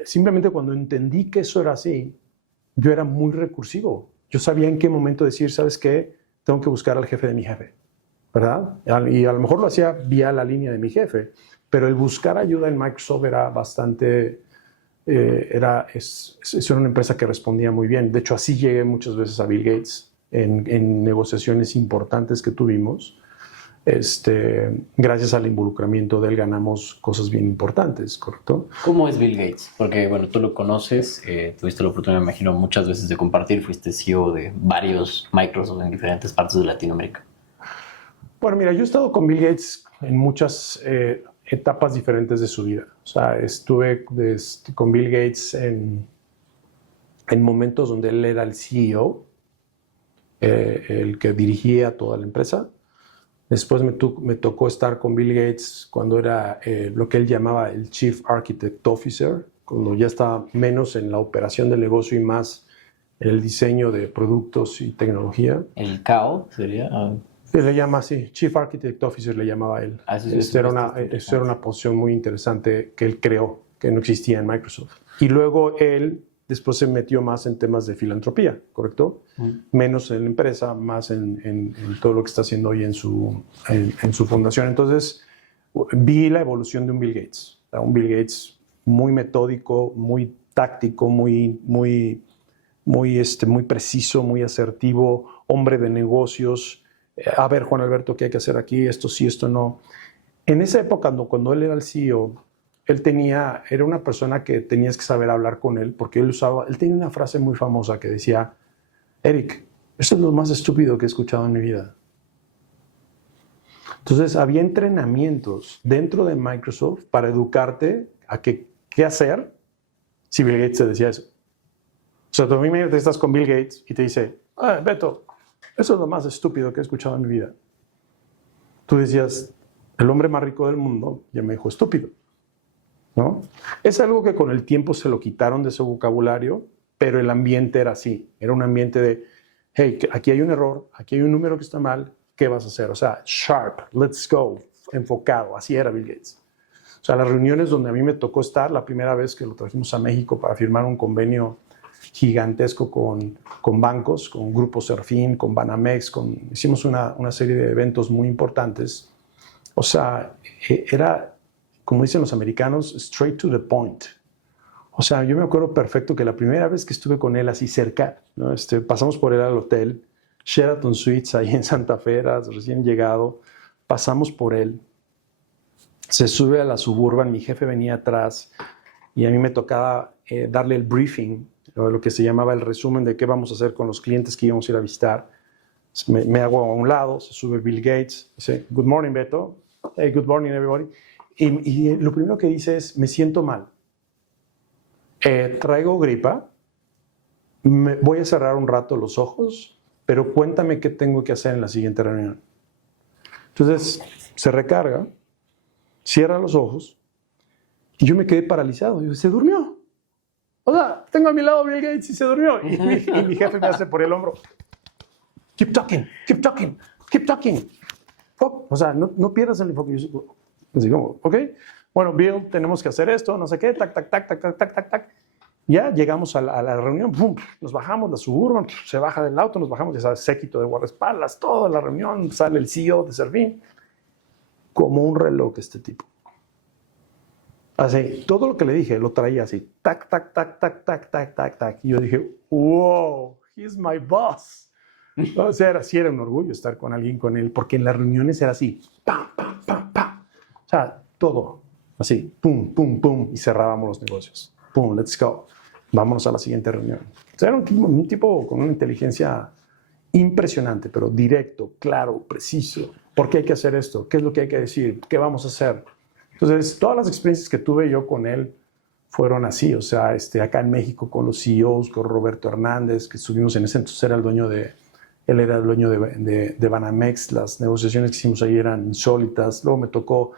Simplemente cuando entendí que eso era así, yo era muy recursivo. Yo sabía en qué momento decir, ¿sabes qué? Tengo que buscar al jefe de mi jefe, ¿verdad? Y a lo mejor lo hacía vía la línea de mi jefe, pero el buscar ayuda en Microsoft era bastante... era una empresa que respondía muy bien. De hecho, así llegué muchas veces a Bill Gates en negociaciones importantes que tuvimos. Gracias al involucramiento de él ganamos cosas bien importantes, ¿correcto? ¿Cómo es Bill Gates? Porque, bueno, tú lo conoces, tuviste la oportunidad, me imagino, muchas veces de compartir, fuiste CEO de varios Microsoft en diferentes partes de Latinoamérica. Bueno, mira, yo he estado con Bill Gates en muchas etapas diferentes de su vida. O sea, estuve con Bill Gates en momentos donde él era el CEO, el que dirigía toda la empresa. Después me tocó estar con Bill Gates cuando era lo que él llamaba el Chief Architect Officer, cuando ya estaba menos en la operación del negocio y más en el diseño de productos y tecnología. ¿El CAO sería? Se le llama así, Chief Architect Officer le llamaba él. Esto era una posición muy interesante que él creó, que no existía en Microsoft. Y luego él después se metió más en temas de filantropía, ¿correcto? Menos en la empresa, más en todo lo que está haciendo hoy en su fundación. Entonces, vi la evolución de un Bill Gates. Un Bill Gates muy metódico, muy táctico, muy preciso, muy asertivo, hombre de negocios. A ver, Juan Alberto, ¿qué hay que hacer aquí? Esto sí, esto no. En esa época, cuando él era el CEO, era una persona que tenías que saber hablar con él, porque él tenía una frase muy famosa que decía, Eric, esto es lo más estúpido que he escuchado en mi vida. Entonces, había entrenamientos dentro de Microsoft para educarte a qué hacer si Bill Gates te decía eso. O sea, tú a mí me estás con Bill Gates y te dice, Beto, Eso es lo más estúpido que he escuchado en mi vida. Tú decías, el hombre más rico del mundo, ya me dijo estúpido, ¿no? Es algo que con el tiempo se lo quitaron de su vocabulario, pero el ambiente era así. Era un ambiente de, hey, aquí hay un error, aquí hay un número que está mal, ¿qué vas a hacer? O sea, sharp, let's go, enfocado. Así era Bill Gates. O sea, las reuniones donde a mí me tocó estar, la primera vez que lo trajimos a México para firmar un convenio gigantesco con bancos, con Grupo Serfín, con Banamex, hicimos una serie de eventos muy importantes. O sea, era, como dicen los americanos, straight to the point. O sea, yo me acuerdo perfecto que la primera vez que estuve con él así cerca, ¿no? Pasamos por él al hotel, Sheraton Suites, ahí en Santa Fe, recién llegado, pasamos por él, se sube a la Suburban, mi jefe venía atrás y a mí me tocaba darle el briefing, o lo que se llamaba el resumen de qué vamos a hacer con los clientes que íbamos a ir a visitar. Me hago a un lado, se sube Bill Gates, dice, good morning, Beto. Hey, good morning, everybody. Y lo primero que dice es, me siento mal. Traigo gripa, voy a cerrar un rato los ojos, pero cuéntame qué tengo que hacer en la siguiente reunión. Entonces, se recarga, cierra los ojos, y yo me quedé paralizado. Digo, se durmió. O sea, tengo a mi lado a Bill Gates y se durmió. Y mi jefe me hace por el hombro, keep talking, keep talking, keep talking. O sea, no pierdas el enfoque. Yo digo, ok, bueno, Bill, tenemos que hacer esto, no sé qué, tac, tac, tac, tac, tac, tac, tac, tac. Ya llegamos a la reunión, ¡pum! Nos bajamos, la Suburban, se baja del auto, nos bajamos, ya sabes, séquito de guardaespaldas, toda la reunión, sale el CEO de Serfín, como un reloj este tipo. Así, todo lo que le dije lo traía así, tac, tac, tac, tac, tac, tac, tac, tac. Y yo dije, wow, he's my boss. O sea, sí era un orgullo estar con alguien con él, porque en las reuniones era así, pam, pam, pam, pam. O sea, todo así, pum, pum, pum, y cerrábamos los negocios. Pum, let's go. Vámonos a la siguiente reunión. O sea, era un tipo con una inteligencia impresionante, pero directo, claro, preciso. ¿Por qué hay que hacer esto? ¿Qué es lo que hay que decir? ¿Qué vamos a hacer? Entonces, todas las experiencias que tuve yo con él fueron así. O sea, acá en México con los CEOs, con Roberto Hernández, que estuvimos en ese entonces, él era el dueño de Banamex. Las negociaciones que hicimos ahí eran insólitas. Luego me tocó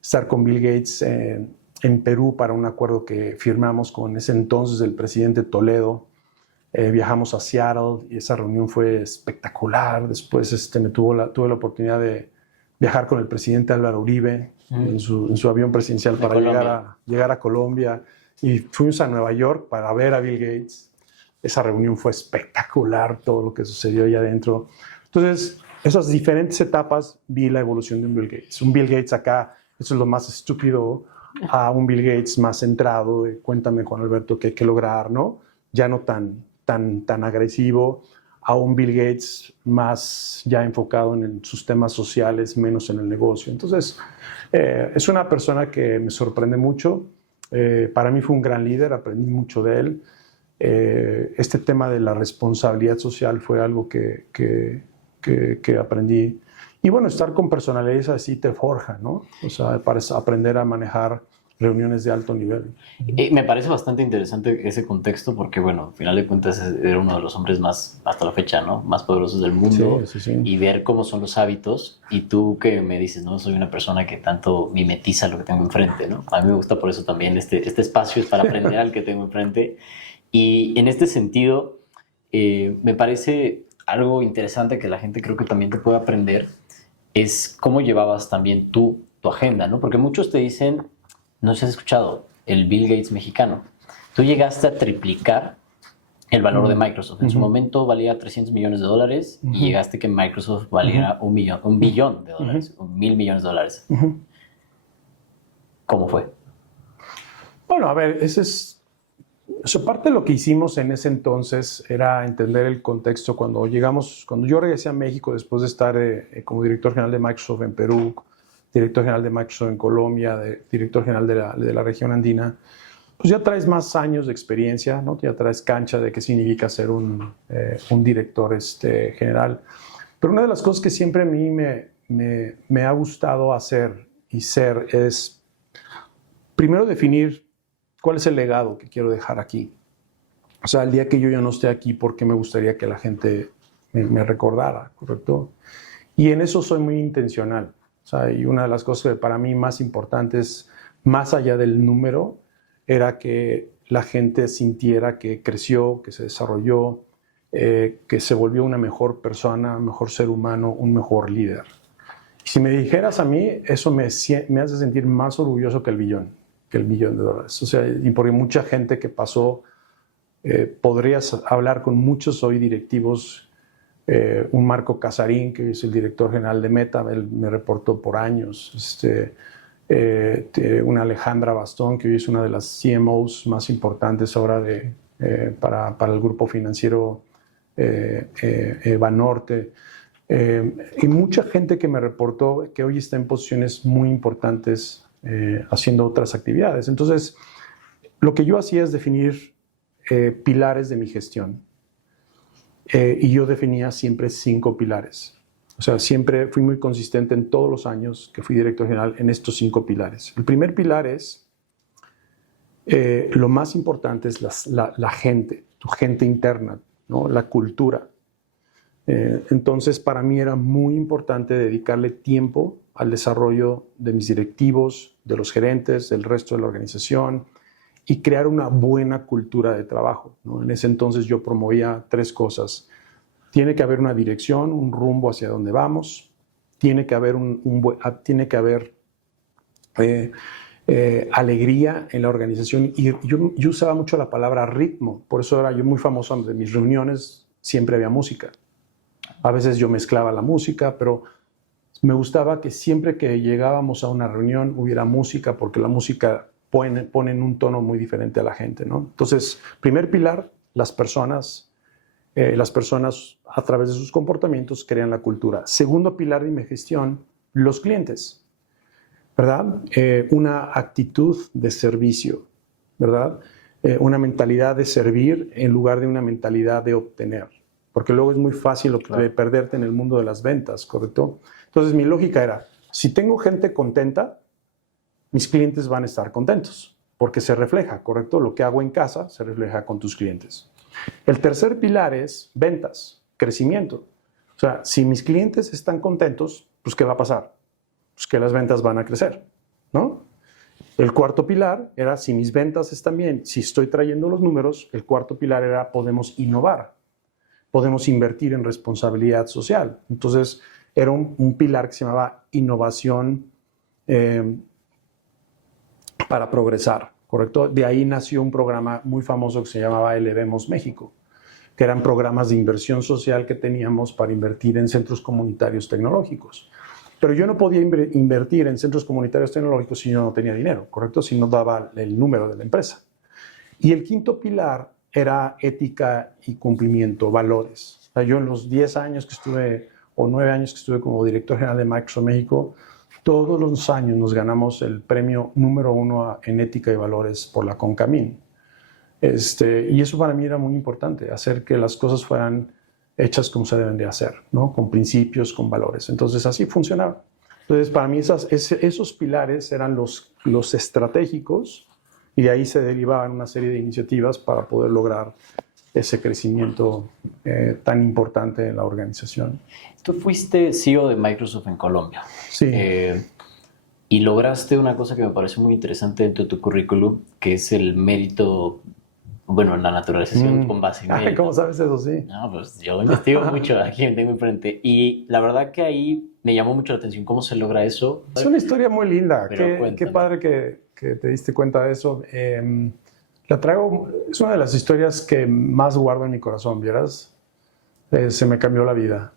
estar con Bill Gates en Perú para un acuerdo que firmamos con ese entonces el presidente Toledo. Viajamos a Seattle y esa reunión fue espectacular. Después tuve la oportunidad de viajar con el presidente Álvaro Uribe en su avión presidencial para llegar a Colombia. Y fuimos a Nueva York para ver a Bill Gates. Esa reunión fue espectacular, todo lo que sucedió allá adentro. Entonces, esas diferentes etapas vi la evolución de un Bill Gates. Un Bill Gates acá, eso es lo más estúpido, a un Bill Gates más centrado, cuéntame, Juan Alberto, qué hay que lograr, ¿no? Ya no tan agresivo, a un Bill Gates más ya enfocado en sus temas sociales, menos en el negocio. Entonces, es una persona que me sorprende mucho. Para mí fue un gran líder, aprendí mucho de él. Este tema de la responsabilidad social fue algo que aprendí. Y bueno, estar con personalidades así te forja, ¿no? O sea, para aprender a manejar reuniones de alto nivel. Me parece bastante interesante ese contexto porque, bueno, al final de cuentas era uno de los hombres más, hasta la fecha, ¿no? Más poderosos del mundo. Sí, sí, sí. Y ver cómo son los hábitos. Y tú que me dices, ¿no? Soy una persona que tanto mimetiza lo que tengo enfrente, ¿no? A mí me gusta por eso también este espacio es para aprender al que tengo enfrente. Y en este sentido, me parece algo interesante que la gente creo que también te puede aprender es cómo llevabas también tú tu agenda, ¿no? Porque muchos te dicen, no sé si has escuchado, el Bill Gates mexicano. Tú llegaste a triplicar el valor de Microsoft. En su momento valía $300 millones y llegaste que Microsoft valiera $1 billón, $1,000 millones. ¿Cómo fue? Bueno, a ver, parte de lo que hicimos en ese entonces era entender el contexto cuando yo regresé a México después de estar como director general de Microsoft en Perú, director general de Microsoft en Colombia, director general de la región andina, pues ya traes más años de experiencia, ¿no? Ya traes cancha de qué significa ser un director general. Pero una de las cosas que siempre a mí me ha gustado hacer y ser es, primero, definir cuál es el legado que quiero dejar aquí. O sea, el día que yo ya no esté aquí, ¿por qué me gustaría que la gente me recordara, ¿correcto? Y en eso soy muy intencional. O sea, y una de las cosas que para mí más importantes, más allá del número, era que la gente sintiera que creció, que se desarrolló, que se volvió una mejor persona, un mejor ser humano, un mejor líder. Y si me dijeras a mí, eso me hace sentir más orgulloso que el millón de dólares. O sea, y porque mucha gente que pasó, podrías hablar con muchos hoy directivos, un Marco Casarín, que es el director general de Meta, él me reportó por años, una Alejandra Bastón, que hoy es una de las CMOs más importantes ahora para el grupo financiero Banorte, y mucha gente que me reportó que hoy está en posiciones muy importantes haciendo otras actividades. Entonces, lo que yo hacía es definir pilares de mi gestión. Y yo definía siempre 5 pilares. O sea, siempre fui muy consistente en todos los años que fui director general en estos 5 pilares. El primer pilar es, lo más importante es la gente, tu gente interna, ¿no? La cultura. Entonces, para mí era muy importante dedicarle tiempo al desarrollo de mis directivos, de los gerentes, del resto de la organización y crear una buena cultura de trabajo, ¿no? En ese entonces yo promovía 3 cosas. Tiene que haber una dirección, un rumbo hacia donde vamos. Tiene que haber, alegría en la organización. Y yo usaba mucho la palabra ritmo. Por eso era yo muy famoso. En mis reuniones siempre había música. A veces yo mezclaba la música, pero me gustaba que siempre que llegábamos a una reunión hubiera música, porque la música pone en un tono muy diferente a la gente, ¿no? Entonces, primer pilar, las personas a través de sus comportamientos crean la cultura. Segundo pilar de mi gestión, los clientes, ¿verdad? Una actitud de servicio, ¿verdad? Una mentalidad de servir en lugar de una mentalidad de obtener, porque luego es muy fácil perderte en el mundo de las ventas, ¿correcto? Entonces mi lógica era, si tengo gente contenta, mis clientes van a estar contentos, porque se refleja, ¿correcto? Lo que hago en casa se refleja con tus clientes. El tercer pilar es ventas, crecimiento. O sea, si mis clientes están contentos, pues ¿qué va a pasar? Pues que las ventas van a crecer, ¿no? El cuarto pilar era, si mis ventas están bien, si estoy trayendo los números, el cuarto pilar era, podemos innovar, podemos invertir en responsabilidad social. Entonces, era un pilar que se llamaba innovación para progresar, ¿correcto? De ahí nació un programa muy famoso que se llamaba Elevemos México, que eran programas de inversión social que teníamos para invertir en centros comunitarios tecnológicos. Pero yo no podía invertir en centros comunitarios tecnológicos si yo no tenía dinero, ¿correcto? Si no daba el número de la empresa. Y el quinto pilar era ética y cumplimiento, valores. O sea, yo en los 10 años que estuve, o 9 años que estuve como director general de Microsoft México, todos los años nos ganamos el premio número 1 en ética y valores por la CONCAMIN. Y eso para mí era muy importante, hacer que las cosas fueran hechas como se deben de hacer, ¿no? Con principios, con valores. Entonces así funcionaba. Entonces para mí esos pilares eran los estratégicos, y de ahí se derivaban una serie de iniciativas para poder lograr ese crecimiento tan importante en la organización. Tú fuiste CEO de Microsoft en Colombia. Sí. Y lograste una cosa que me parece muy interesante dentro de tu currículum, que es el mérito, bueno, en la naturalización con base en mérito. ¿Cómo sabes eso? Sí. No, pues yo investigo mucho, aquí me tengo enfrente. Y la verdad que ahí me llamó mucho la atención cómo se logra eso. Es una historia muy linda. Pero qué padre que te diste cuenta de eso. La traigo, es una de las historias que más guardo en mi corazón, ¿vieras? Se me cambió la vida.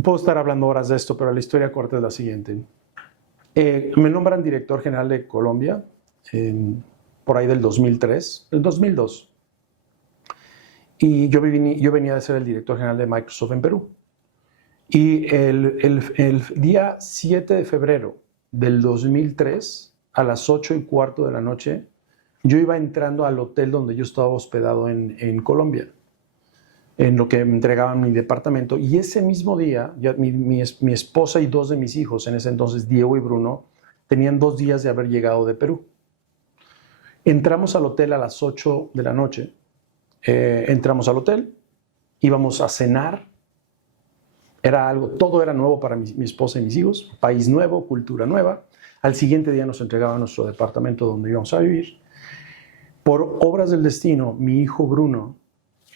Puedo estar hablando horas de esto, pero la historia corta es la siguiente. Me nombran director general de Colombia por ahí del 2003, el 2002. Y yo venía de ser el director general de Microsoft en Perú. Y el día 7 de febrero del 2003, a las 8:15 de la noche, yo iba entrando al hotel donde yo estaba hospedado en Colombia, en lo que me entregaban mi departamento. Y ese mismo día, ya mi esposa y 2 de mis hijos, en ese entonces Diego y Bruno, tenían 2 días de haber llegado de Perú. Entramos al hotel a las 8 de la noche. Entramos al hotel, íbamos a cenar. Todo era nuevo para mi esposa y mis hijos, país nuevo, cultura nueva. Al siguiente día nos entregaban nuestro departamento donde íbamos a vivir. Por obras del destino, mi hijo Bruno,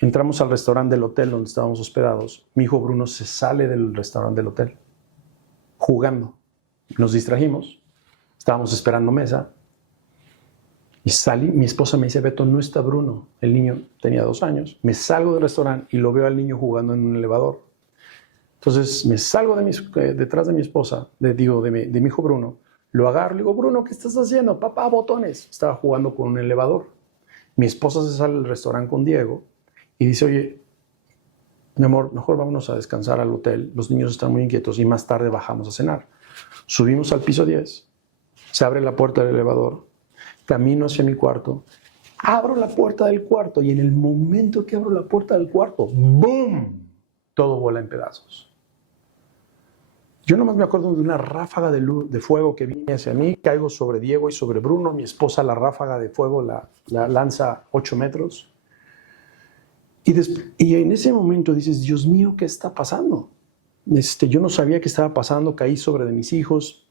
entramos al restaurante del hotel donde estábamos hospedados. Mi hijo Bruno se sale del restaurante del hotel, jugando. Nos distrajimos, estábamos esperando mesa. Y salí, mi esposa me dice, Beto, no está Bruno. El niño tenía 2 años. Me salgo del restaurante y lo veo al niño jugando en un elevador. Entonces me salgo detrás de mi esposa, de mi hijo Bruno, lo agarro, le digo, Bruno, ¿qué estás haciendo? Papá, botones. Estaba jugando con un elevador. Mi esposa se sale del restaurante con Diego y dice, oye, mi amor, mejor vámonos a descansar al hotel. Los niños están muy inquietos y más tarde bajamos a cenar. Subimos al piso 10, se abre la puerta del elevador, camino hacia mi cuarto, abro la puerta del cuarto y en el momento que abro la puerta del cuarto, ¡boom!, todo vuela en pedazos. Yo nomás me acuerdo de una ráfaga de fuego que viene hacia mí, caigo sobre Diego y sobre Bruno, mi esposa la ráfaga de fuego la lanza 8 metros. Y en ese momento dices, Dios mío, ¿qué está pasando? Yo no sabía qué estaba pasando, caí sobre de mis hijos,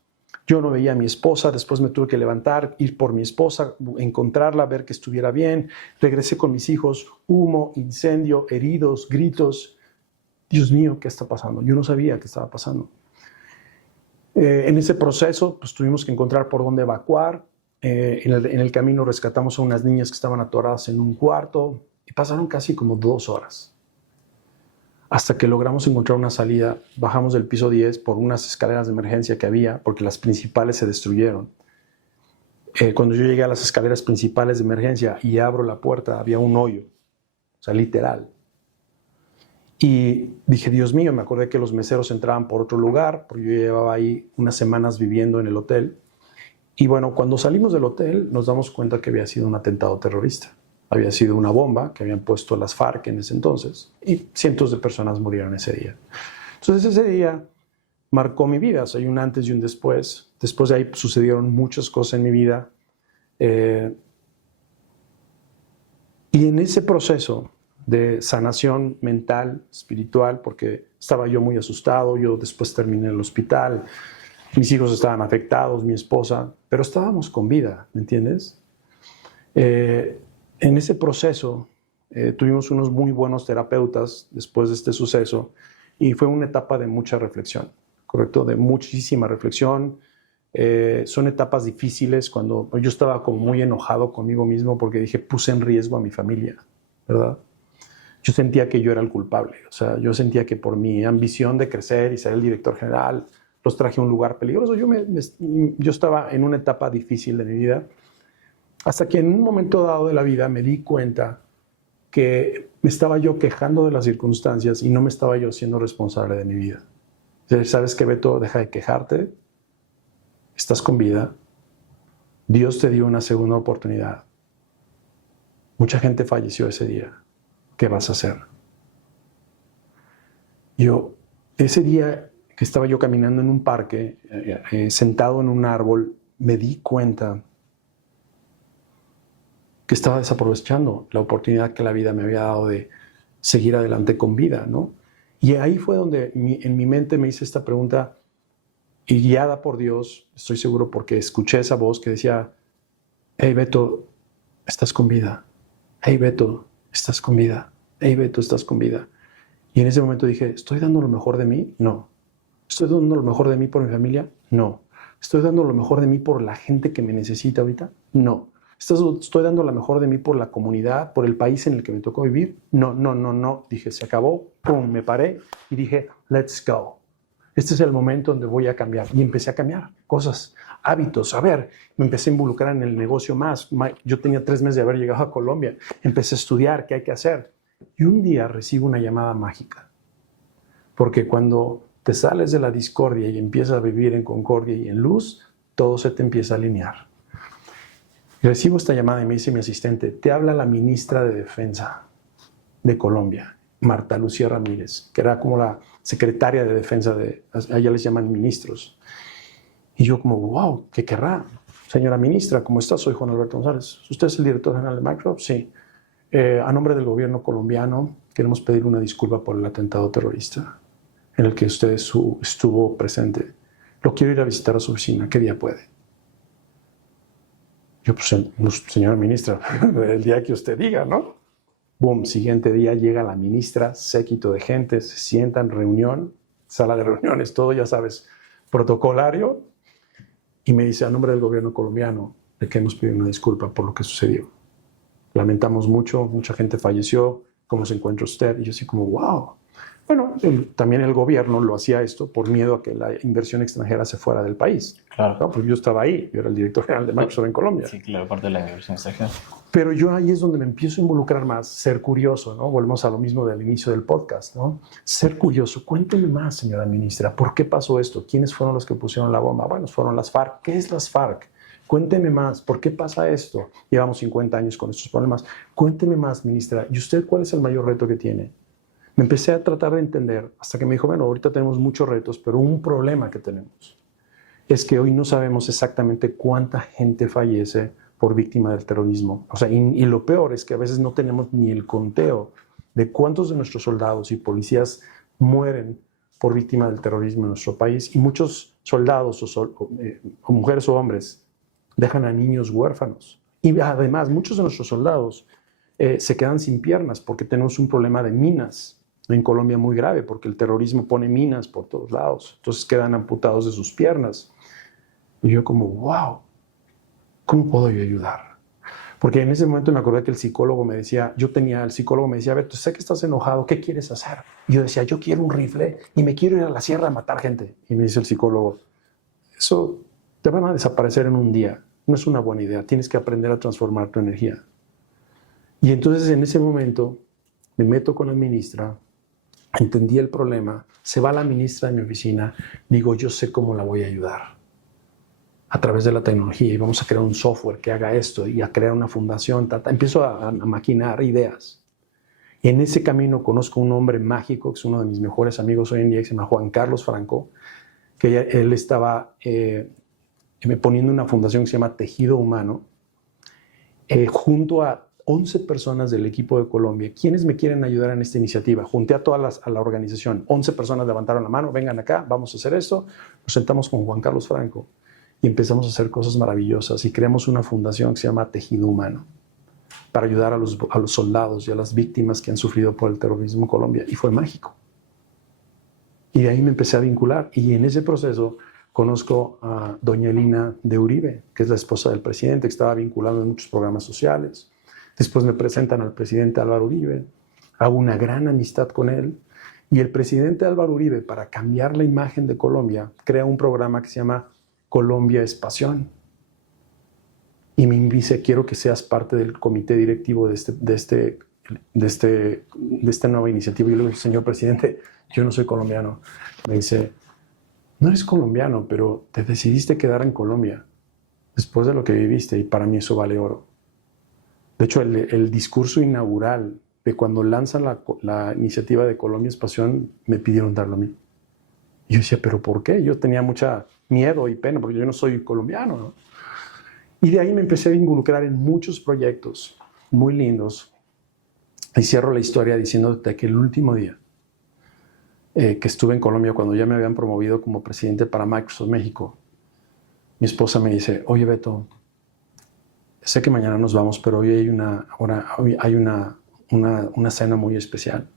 yo no veía a mi esposa, después me tuve que levantar, ir por mi esposa, encontrarla, ver que estuviera bien, regresé con mis hijos, humo, incendio, heridos, gritos. Dios mío, ¿qué está pasando? Yo no sabía qué estaba pasando. En ese proceso, pues tuvimos que encontrar por dónde evacuar. En el camino rescatamos a unas niñas que estaban atoradas en un cuarto y pasaron casi como 2 horas. Hasta que logramos encontrar una salida, bajamos del piso 10 por unas escaleras de emergencia que había, porque las principales se destruyeron. Cuando yo llegué a las escaleras principales de emergencia y abro la puerta, había un hoyo, o sea, literal. Y dije, Dios mío, me acordé que los meseros entraban por otro lugar, porque yo llevaba ahí unas semanas viviendo en el hotel. Y bueno, cuando salimos del hotel nos damos cuenta que había sido un atentado terrorista. Había sido una bomba que habían puesto las FARC en ese entonces y cientos de personas murieron ese día. Entonces ese día marcó mi vida, o sea, hay un antes y un después. Después de ahí sucedieron muchas cosas en mi vida. Y en ese proceso de sanación mental, espiritual, porque estaba yo muy asustado, yo después terminé en el hospital, mis hijos estaban afectados, mi esposa, pero estábamos con vida, ¿me entiendes? En ese proceso tuvimos unos muy buenos terapeutas después de este suceso y fue una etapa de mucha reflexión, ¿correcto? De muchísima reflexión. Son etapas difíciles cuando yo estaba como muy enojado conmigo mismo porque dije, puse en riesgo a mi familia, ¿verdad? Yo sentía que yo era el culpable, o sea, yo sentía que por mi ambición de crecer y ser el director general, los traje a un lugar peligroso. Yo estaba en una etapa difícil de mi vida, hasta que en un momento dado de la vida me di cuenta que me estaba yo quejando de las circunstancias y no me estaba yo siendo responsable de mi vida. ¿Sabes qué, Beto? Deja de quejarte, estás con vida, Dios te dio una segunda oportunidad. Mucha gente falleció ese día. ¿Qué vas a hacer? Ese día que estaba yo caminando en un parque, sentado en un árbol, me di cuenta que estaba desaprovechando la oportunidad que la vida me había dado de seguir adelante con vida, ¿no? Y ahí fue donde en mi mente me hice esta pregunta, y guiada por Dios, estoy seguro porque escuché esa voz que decía, hey Beto, estás con vida. Hey Beto, estás con vida. Hey Beto, estás con vida. Y en ese momento dije, ¿estoy dando lo mejor de mí? No. ¿Estoy dando lo mejor de mí por mi familia? No. ¿Estoy dando lo mejor de mí por la gente que me necesita ahorita? No. ¿Estoy dando lo mejor de mí por la comunidad, por el país en el que me tocó vivir? No, no, no, no. Dije, se acabó. Pum, me paré y dije, let's go. Este es el momento donde voy a cambiar. Y empecé a cambiar cosas, hábitos. A ver, me empecé a involucrar en el negocio más. Yo tenía 3 meses de haber llegado a Colombia. Empecé a estudiar qué hay que hacer. Y un día recibo una llamada mágica. Porque cuando te sales de la discordia y empiezas a vivir en concordia y en luz, todo se te empieza a alinear. Y recibo esta llamada y me dice mi asistente, te habla la ministra de Defensa de Colombia, Marta Lucía Ramírez, que era como la secretaria de Defensa a ella les llaman ministros. Y yo como, wow, ¿qué querrá? Señora ministra, ¿cómo está? Soy Juan Alberto González. ¿Usted es el director general de Microsoft? Sí. A nombre del gobierno colombiano, queremos pedir una disculpa por el atentado terrorista en el que usted estuvo presente. Lo quiero ir a visitar a su oficina. ¿Qué día puede? Yo, pues, señora ministra, el día que usted diga, ¿no? Boom, siguiente día llega la ministra, séquito de gente, se sientan, reunión, sala de reuniones, todo, ya sabes, protocolario, y me dice, a nombre del gobierno colombiano, le queremos pedir una disculpa por lo que sucedió. Lamentamos mucho, mucha gente falleció, ¿cómo se encuentra usted? Y yo así como, wow. Bueno, también el gobierno lo hacía esto por miedo a que la inversión extranjera se fuera del país. Claro. ¿No? Porque yo estaba ahí, yo era el director general de Microsoft en Colombia. Sí, claro, parte de la inversión extranjera. Pero yo ahí es donde me empiezo a involucrar más, ser curioso, ¿no? Volvemos a lo mismo del inicio del podcast, ¿no? Ser curioso. Cuénteme más, señora ministra, ¿por qué pasó esto? ¿Quiénes fueron los que pusieron la bomba? Bueno, fueron las FARC. ¿Qué es las FARC? Cuénteme más, ¿por qué pasa esto? Llevamos 50 años con estos problemas. Cuénteme más, ministra. ¿Y usted cuál es el mayor reto que tiene? Me empecé a tratar de entender hasta que me dijo, bueno, ahorita tenemos muchos retos, pero un problema que tenemos es que hoy no sabemos exactamente cuánta gente fallece por víctima del terrorismo. O sea, y lo peor es que a veces no tenemos ni el conteo de cuántos de nuestros soldados y policías mueren por víctima del terrorismo en nuestro país. Y muchos soldados o mujeres o hombres dejan a niños huérfanos. Y además, muchos de nuestros soldados se quedan sin piernas porque tenemos un problema de minas en Colombia muy grave, porque el terrorismo pone minas por todos lados. Entonces quedan amputados de sus piernas. Y yo como, wow, ¿cómo puedo yo ayudar? Porque en ese momento me acordé que el psicólogo me decía, a ver, sé que estás enojado, ¿qué quieres hacer? Y yo decía, yo quiero un rifle y me quiero ir a la sierra a matar gente. Y me dice el psicólogo, eso te van a desaparecer en un día. No es una buena idea, tienes que aprender a transformar tu energía. Y entonces en ese momento me meto con la ministra, entendí el problema, se va la ministra de mi oficina, digo, yo sé cómo la voy a ayudar a través de la tecnología y vamos a crear un software que haga esto y a crear una fundación. Empiezo a maquinar ideas. Y en ese camino conozco un hombre mágico, que es uno de mis mejores amigos hoy en día, que se llama Juan Carlos Franco, que él estaba poniendo una fundación que se llama Tejido Humano, junto a 11 personas del equipo de Colombia. ¿Quiénes me quieren ayudar en esta iniciativa? Junté a a la organización. 11 personas levantaron la mano, vengan acá, vamos a hacer esto. Nos sentamos con Juan Carlos Franco y empezamos a hacer cosas maravillosas y creamos una fundación que se llama Tejido Humano para ayudar a los soldados y a las víctimas que han sufrido por el terrorismo en Colombia. Y fue mágico. Y de ahí me empecé a vincular. Y en ese proceso conozco a doña Elina de Uribe, que es la esposa del presidente, que estaba vinculada en muchos programas sociales. Después me presentan al presidente Álvaro Uribe, hago una gran amistad con él y el presidente Álvaro Uribe, para cambiar la imagen de Colombia, crea un programa que se llama Colombia es Pasión y me dice, quiero que seas parte del comité directivo de esta nueva iniciativa. Y yo le digo, señor presidente, yo no soy colombiano. Me dice, no eres colombiano, pero te decidiste quedar en Colombia después de lo que viviste y para mí eso vale oro. De hecho, el discurso inaugural de cuando lanzan la iniciativa de Colombia es Pasión, me pidieron darlo a mí. Y yo decía, ¿pero por qué? Yo tenía mucha miedo y pena porque yo no soy colombiano, ¿no? Y de ahí me empecé a involucrar en muchos proyectos muy lindos. Y cierro la historia diciéndote que el último día que estuve en Colombia, cuando ya me habían promovido como presidente para Microsoft México, mi esposa me dice, oye Beto, sé que mañana nos vamos, pero hoy hay una cena muy especial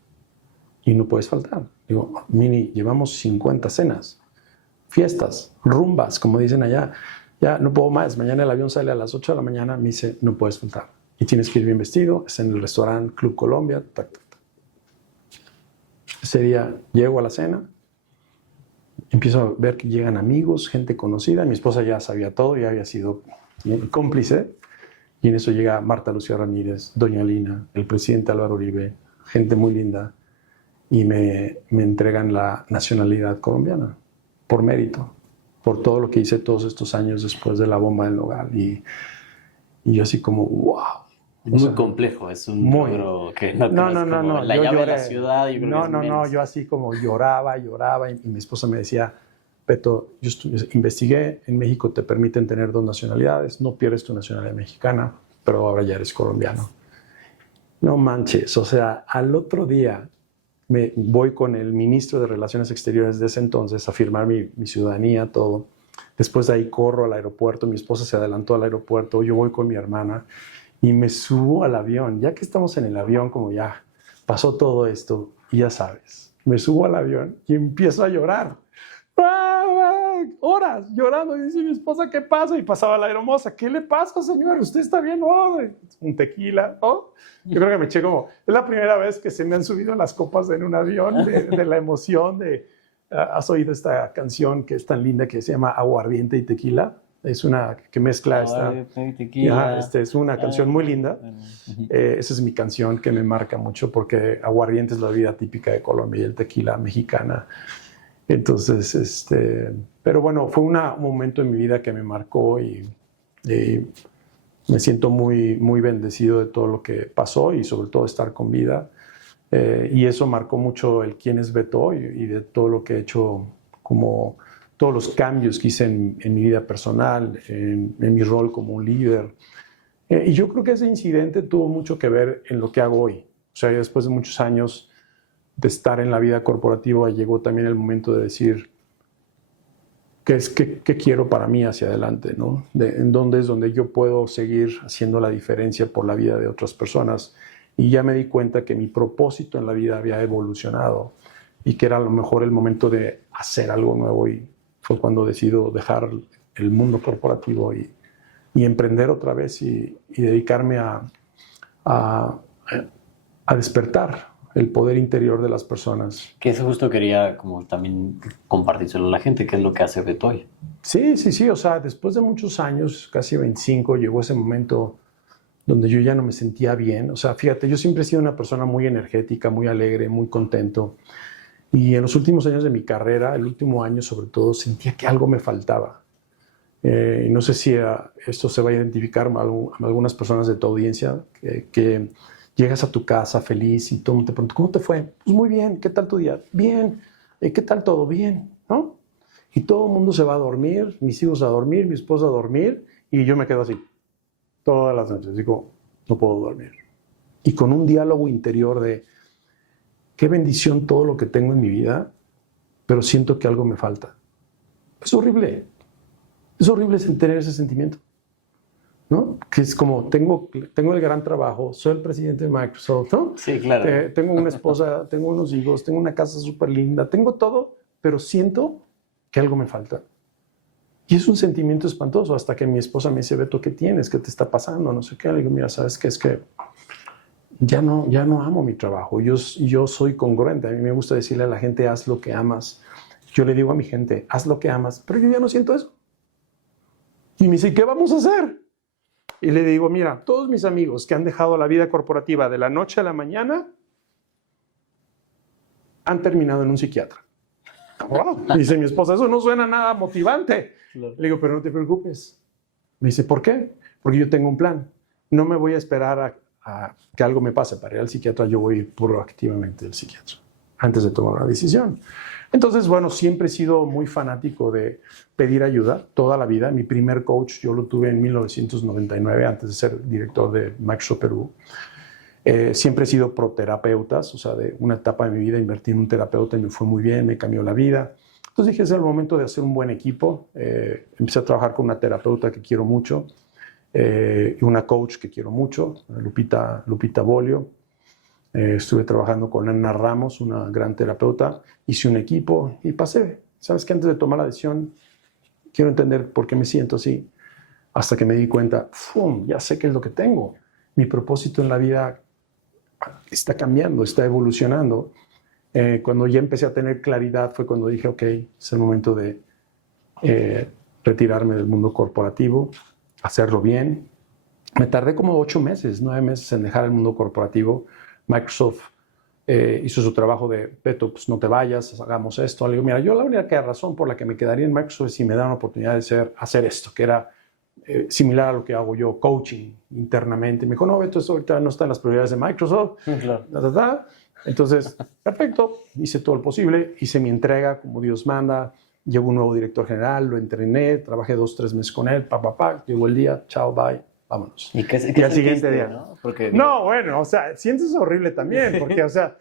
y no puedes faltar. Digo, Mini, llevamos 50 cenas, fiestas, rumbas, como dicen allá. Ya no puedo más, mañana el avión sale a las 8 de la mañana, me dice, no puedes faltar. Y tienes que ir bien vestido, es en el restaurante Club Colombia. Tac, tac, tac. Ese día llego a la cena, empiezo a ver que llegan amigos, gente conocida. Mi esposa ya sabía todo, ya había sido cómplice. Y en eso llega Marta Lucía Ramírez, doña Lina, el presidente Álvaro Uribe, gente muy linda, y me entregan la nacionalidad colombiana por mérito, por todo lo que hice todos estos años después de la bomba del Nogal. Y yo así como, wow. Muy complejo, es un logro que no. La llave de la ciudad. Yo creo que yo así como lloraba y mi esposa me decía, Beto, yo investigué, en México te permiten tener 2 nacionalidades, no pierdes tu nacionalidad mexicana, pero ahora ya eres colombiano. No manches, o sea, al otro día me voy con el ministro de Relaciones Exteriores de ese entonces a firmar mi ciudadanía, todo. Después de ahí corro al aeropuerto, mi esposa se adelantó al aeropuerto, yo voy con mi hermana y me subo al avión. Ya que estamos en el avión, como ya pasó todo esto, y ya sabes, me subo al avión y empiezo a llorar. Horas llorando y dice mi esposa, ¿qué pasa? Y pasaba la aeromoza, ¿qué le pasa, señor? ¿Usted está bien? Oh, un tequila, ¿no? Yo creo que me eché como, es la primera vez que se me han subido las copas en un avión de la emoción de, ¿has oído esta canción que es tan linda que se llama Aguardiente y Tequila? Es una que mezcla Tequila. es una canción muy linda. Esa es mi canción que me marca mucho porque aguardiente es la bebida típica de Colombia y el tequila mexicana. Entonces, pero bueno, fue un momento en mi vida que me marcó y me siento muy, muy bendecido de todo lo que pasó y sobre todo estar con vida. Y eso marcó mucho el quién es Beto y de todo lo que he hecho, como todos los cambios que hice en mi vida personal, en mi rol como un líder. Y yo creo que ese incidente tuvo mucho que ver en lo que hago hoy. O sea, después de muchos años de estar en la vida corporativa, llegó también el momento de decir qué quiero para mí hacia adelante, ¿no? En dónde es donde yo puedo seguir haciendo la diferencia por la vida de otras personas. Y ya me di cuenta que mi propósito en la vida había evolucionado y que era a lo mejor el momento de hacer algo nuevo, y fue cuando decido dejar el mundo corporativo y emprender otra vez y dedicarme a despertar el poder interior de las personas. Que eso justo quería como también compartírselo a la gente, qué es lo que hace Betoy. Sí, o sea, después de muchos años, casi 25, llegó ese momento donde yo ya no me sentía bien. O sea, fíjate, yo siempre he sido una persona muy energética, muy alegre, muy contento. Y en los últimos años de mi carrera, el último año sobre todo, sentía que algo me faltaba. No sé si esto se va a identificar a algunas personas de tu audiencia, que llegas a tu casa feliz y todo te pregunta, ¿cómo te fue? Pues muy bien, ¿qué tal tu día? Bien. ¿Qué tal todo? Bien, ¿no? Y todo el mundo se va a dormir, mis hijos a dormir, mi esposa a dormir, y yo me quedo así todas las noches. Digo, no puedo dormir. Y con un diálogo interior de qué bendición todo lo que tengo en mi vida, pero siento que algo me falta. Es horrible. Es horrible tener ese sentimiento, ¿no? Que es como, tengo el gran trabajo, soy el presidente de Microsoft, ¿no? Sí, claro. Tengo una esposa, tengo unos hijos, tengo una casa súper linda, tengo todo, pero siento que algo me falta. Y es un sentimiento espantoso, hasta que mi esposa me dice, Beto, ¿qué tienes? ¿Qué te está pasando? No sé qué. Le digo, mira, ¿sabes qué? Es que ya no amo mi trabajo. Yo soy congruente. A mí me gusta decirle a la gente, haz lo que amas. Yo le digo a mi gente, haz lo que amas, pero yo ya no siento eso. Y me dice, ¿qué vamos a hacer? Y le digo, mira, todos mis amigos que han dejado la vida corporativa de la noche a la mañana han terminado en un psiquiatra. Wow. Dice mi esposa, eso no suena nada motivante. Claro. Le digo, pero no te preocupes. Me dice, ¿por qué? Porque yo tengo un plan. No me voy a esperar a que algo me pase para ir al psiquiatra. Yo voy a ir proactivamente al psiquiatra antes de tomar una decisión. Entonces, bueno, siempre he sido muy fanático de pedir ayuda toda la vida. Mi primer coach yo lo tuve en 1999, antes de ser director de Microsoft Perú. Siempre he sido proterapeutas, o sea, de una etapa de mi vida invertí en un terapeuta y me fue muy bien, me cambió la vida. Entonces dije, es el momento de hacer un buen equipo. Empecé a trabajar con una terapeuta que quiero mucho y una coach que quiero mucho, Lupita Bolio. Estuve trabajando con Ana Ramos, una gran terapeuta. Hice un equipo y pasé. ¿Sabes qué? Antes de tomar la decisión, quiero entender por qué me siento así. Hasta que me di cuenta, ¡fum! Ya sé qué es lo que tengo. Mi propósito en la vida está cambiando, está evolucionando. Cuando ya empecé a tener claridad fue cuando dije, ok, es el momento de retirarme del mundo corporativo, hacerlo bien. Me tardé como 9 meses en dejar el mundo corporativo. Microsoft hizo su trabajo de, Beto, pues no te vayas, hagamos esto. Le digo, mira, yo la única razón por la que me quedaría en Microsoft es si me dan la oportunidad de hacer esto, que era similar a lo que hago yo, coaching internamente. Me dijo, no, Beto, esto ahorita no está en las prioridades de Microsoft. Claro. Entonces, perfecto, hice todo lo posible, hice mi entrega como Dios manda, llegó un nuevo director general, lo entrené, trabajé 2-3 meses con él, llegó el día, chao, bye, vámonos. ¿Y qué al siguiente día, ¿no? Porque, no, bueno, o sea, sientes horrible también, porque, o sea,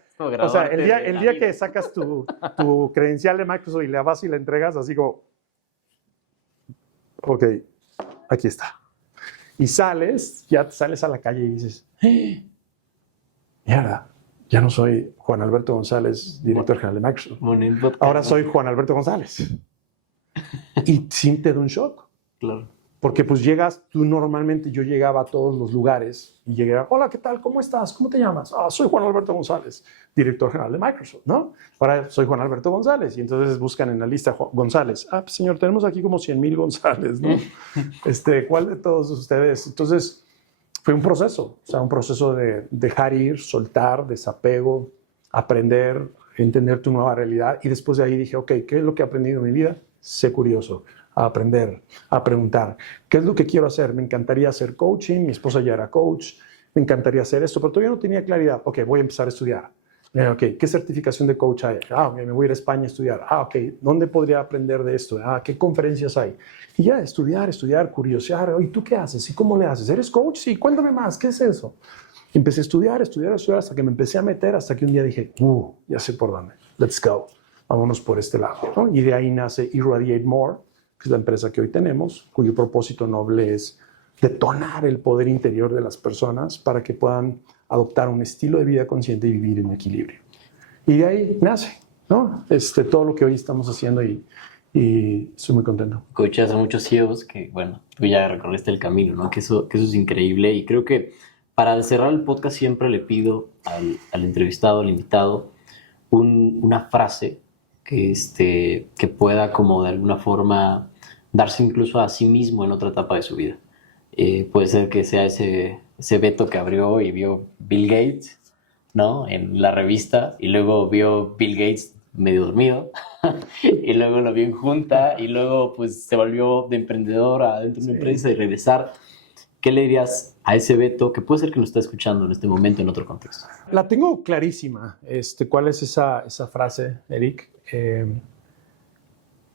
el día que sacas tu credencial de Microsoft y la vas y la entregas, así como, ok, aquí está. Y sales, ya sales a la calle y dices, mierda, ya no soy Juan Alberto González, director general de Microsoft. Ahora soy Juan Alberto González. Y sí te da un shock. Claro. Porque pues normalmente yo llegaba a todos los lugares y llegaba, hola, ¿qué tal? ¿Cómo estás? ¿Cómo te llamas? Soy Juan Alberto González, director general de Microsoft, ¿no? Ahora soy Juan Alberto González y entonces buscan en la lista González. Pues, señor, tenemos aquí como 100,000 González, ¿no? ¿Cuál de todos ustedes? Entonces fue un proceso, o sea, un proceso de dejar ir, soltar, desapego, aprender, entender tu nueva realidad y después de ahí dije, ok, ¿qué es lo que he aprendido en mi vida? Sé curioso, a aprender, a preguntar. ¿Qué es lo que quiero hacer? Me encantaría hacer coaching, mi esposa ya era coach, me encantaría hacer esto, pero todavía no tenía claridad. Ok, voy a empezar a estudiar. Ok, ¿qué certificación de coach hay? Okay, me voy a ir a España a estudiar. Ok, ¿dónde podría aprender de esto? ¿Qué conferencias hay? Y ya, estudiar, curiosear. ¿Y tú qué haces? ¿Y cómo le haces? ¿Eres coach? Sí, cuéntame más, ¿qué es eso? Empecé a estudiar hasta que me empecé a meter, hasta que un día dije, ya sé por dónde, let's go. Vámonos por este lado, ¿no? Y de ahí nace Irradiate More, que es la empresa que hoy tenemos, cuyo propósito noble es detonar el poder interior de las personas para que puedan adoptar un estilo de vida consciente y vivir en equilibrio. Y de ahí nace, ¿no? Todo lo que hoy estamos haciendo y estoy muy contento. Coachas a muchos CEOs que, bueno, tú ya recorriste el camino, ¿no? Que eso es increíble y creo que para cerrar el podcast siempre le pido al entrevistado, al invitado, una frase que pueda como de alguna forma darse incluso a sí mismo en otra etapa de su vida. Puede ser que sea ese veto que abrió y vio Bill Gates, ¿no? En la revista y luego vio Bill Gates medio dormido y luego lo vio en junta y luego pues se volvió de emprendedor adentro de una empresa y regresar. ¿Qué le dirías a ese Beto que puede ser que lo está escuchando en este momento en otro contexto? La tengo clarísima. ¿Cuál es esa frase, Eric?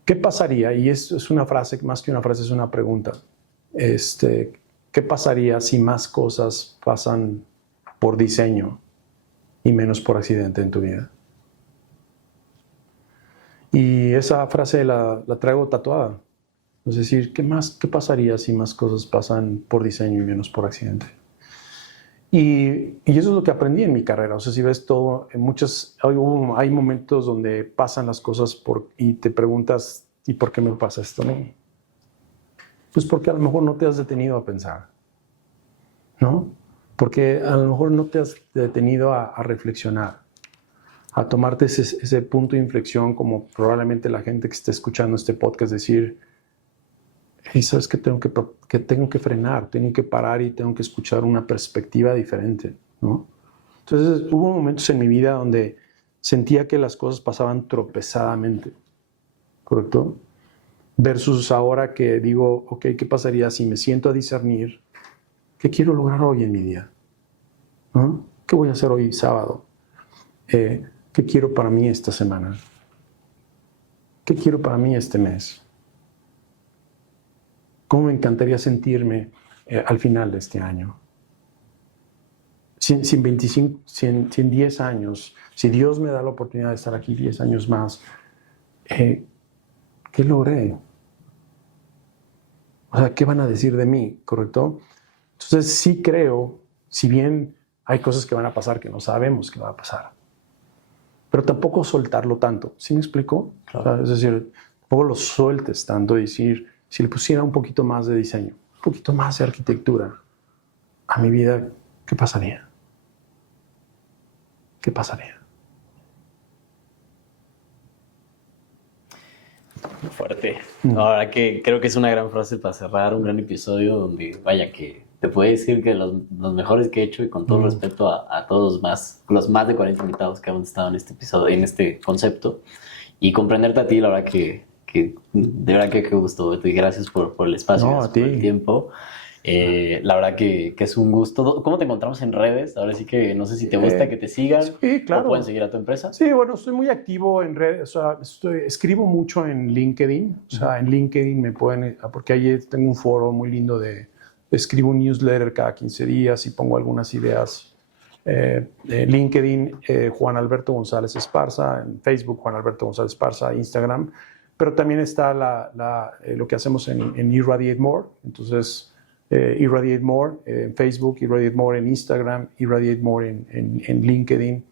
¿Qué pasaría? Y esto es una frase, más que una frase, es una pregunta. ¿Qué pasaría si más cosas pasan por diseño y menos por accidente en tu vida? Y esa frase la traigo tatuada. Es decir, ¿qué pasaría si más cosas pasan por diseño y menos por accidente? Y eso es lo que aprendí en mi carrera. O sea, si ves todo, hay momentos donde pasan las cosas y te preguntas, ¿y por qué me pasa esto a mí? Pues porque a lo mejor no te has detenido a pensar, ¿no? Porque a lo mejor no te has detenido a reflexionar, a tomarte ese punto de inflexión, como probablemente la gente que esté escuchando este podcast decir, hey, ¿sabes qué? Tengo que frenar, tengo que parar y tengo que escuchar una perspectiva diferente, ¿no? Entonces hubo momentos en mi vida donde sentía que las cosas pasaban tropezadamente, ¿correcto? Versus ahora que digo, ok, ¿qué pasaría si me siento a discernir qué quiero lograr hoy en mi día? ¿No? ¿Qué voy a hacer hoy sábado? ¿Qué quiero para mí esta semana? ¿Qué quiero para mí este mes? ¿Cómo me encantaría sentirme al final de este año? Si en 10 años, si Dios me da la oportunidad de estar aquí 10 años más, ¿qué logré? O sea, ¿qué van a decir de mí? ¿Correcto? Entonces sí creo, si bien hay cosas que van a pasar que no sabemos qué va a pasar, pero tampoco soltarlo tanto. ¿Sí me explico? Claro. O sea, es decir, tampoco lo sueltes tanto y decir, si le pusiera un poquito más de diseño, un poquito más de arquitectura a mi vida, ¿qué pasaría? ¿Qué pasaría? Fuerte. Ahora que creo que es una gran frase para cerrar un gran episodio donde, vaya, que te puedo decir que los mejores que he hecho y con todo respeto a todos los más de 40 invitados que han estado en este episodio, en este concepto, y comprenderte a ti, la verdad que de verdad que qué gusto, Beto, y gracias por el espacio, por el tiempo. La verdad que es un gusto. ¿Cómo te encontramos en redes? Ahora sí que no sé si te gusta que te sigan. Sí, claro. ¿O pueden seguir a tu empresa? Sí, bueno, estoy muy activo en redes. O sea, escribo mucho en LinkedIn. O sea, en LinkedIn me pueden, porque ahí tengo un foro muy lindo de escribo un newsletter cada 15 días y pongo algunas ideas. LinkedIn, Juan Alberto González Esparza, en Facebook, Juan Alberto González Esparza, Instagram, pero también está lo que hacemos en Irradiate More. Entonces, Irradiate More en Facebook, Irradiate More en Instagram, Irradiate More en LinkedIn.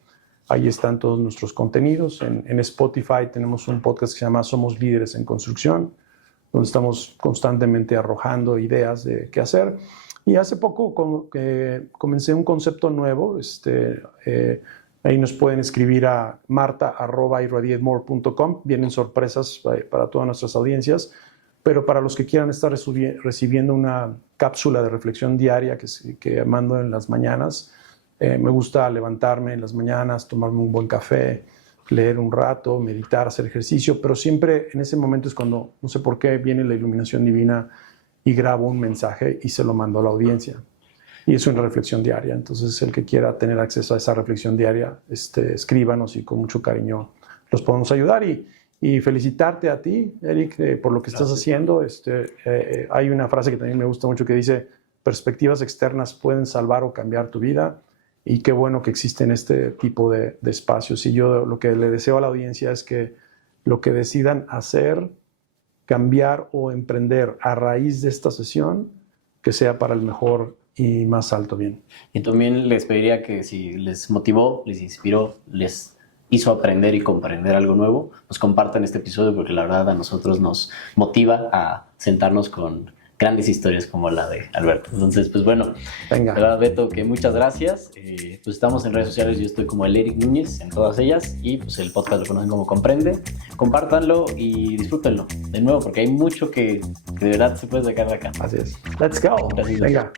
Ahí están todos nuestros contenidos. En Spotify tenemos un podcast que se llama Somos Líderes en Construcción, donde estamos constantemente arrojando ideas de qué hacer. Y hace poco comencé un concepto nuevo. Ahí nos pueden escribir a marta@irradiatemore.com. Vienen sorpresas para todas nuestras audiencias. Pero para los que quieran estar recibiendo una cápsula de reflexión diaria que mando en las mañanas, me gusta levantarme en las mañanas, tomarme un buen café, leer un rato, meditar, hacer ejercicio, pero siempre en ese momento es cuando, no sé por qué, viene la iluminación divina y grabo un mensaje y se lo mando a la audiencia. Y es una reflexión diaria. Entonces, el que quiera tener acceso a esa reflexión diaria, escríbanos y con mucho cariño los podemos ayudar. Y felicitarte a ti, Eric, por lo que estás haciendo. Hay una frase que también me gusta mucho que dice: perspectivas externas pueden salvar o cambiar tu vida. Y qué bueno que existen este tipo de espacios. Y yo lo que le deseo a la audiencia es que lo que decidan hacer, cambiar o emprender a raíz de esta sesión, que sea para el mejor y más alto bien. Y también les pediría que si les motivó, les inspiró, les hizo aprender y comprender algo nuevo, pues compartan este episodio, porque la verdad a nosotros nos motiva a sentarnos con grandes historias como la de Alberto. Entonces, pues bueno, Venga. de verdad, Beto, que muchas gracias. Pues estamos en redes sociales, yo estoy como el Eric Núñez en todas ellas, y pues el podcast lo conocen como Comprende. Compártanlo y disfrútenlo de nuevo, porque hay mucho que de verdad se puede sacar de acá. Así es. Let's go. Gracias. Venga.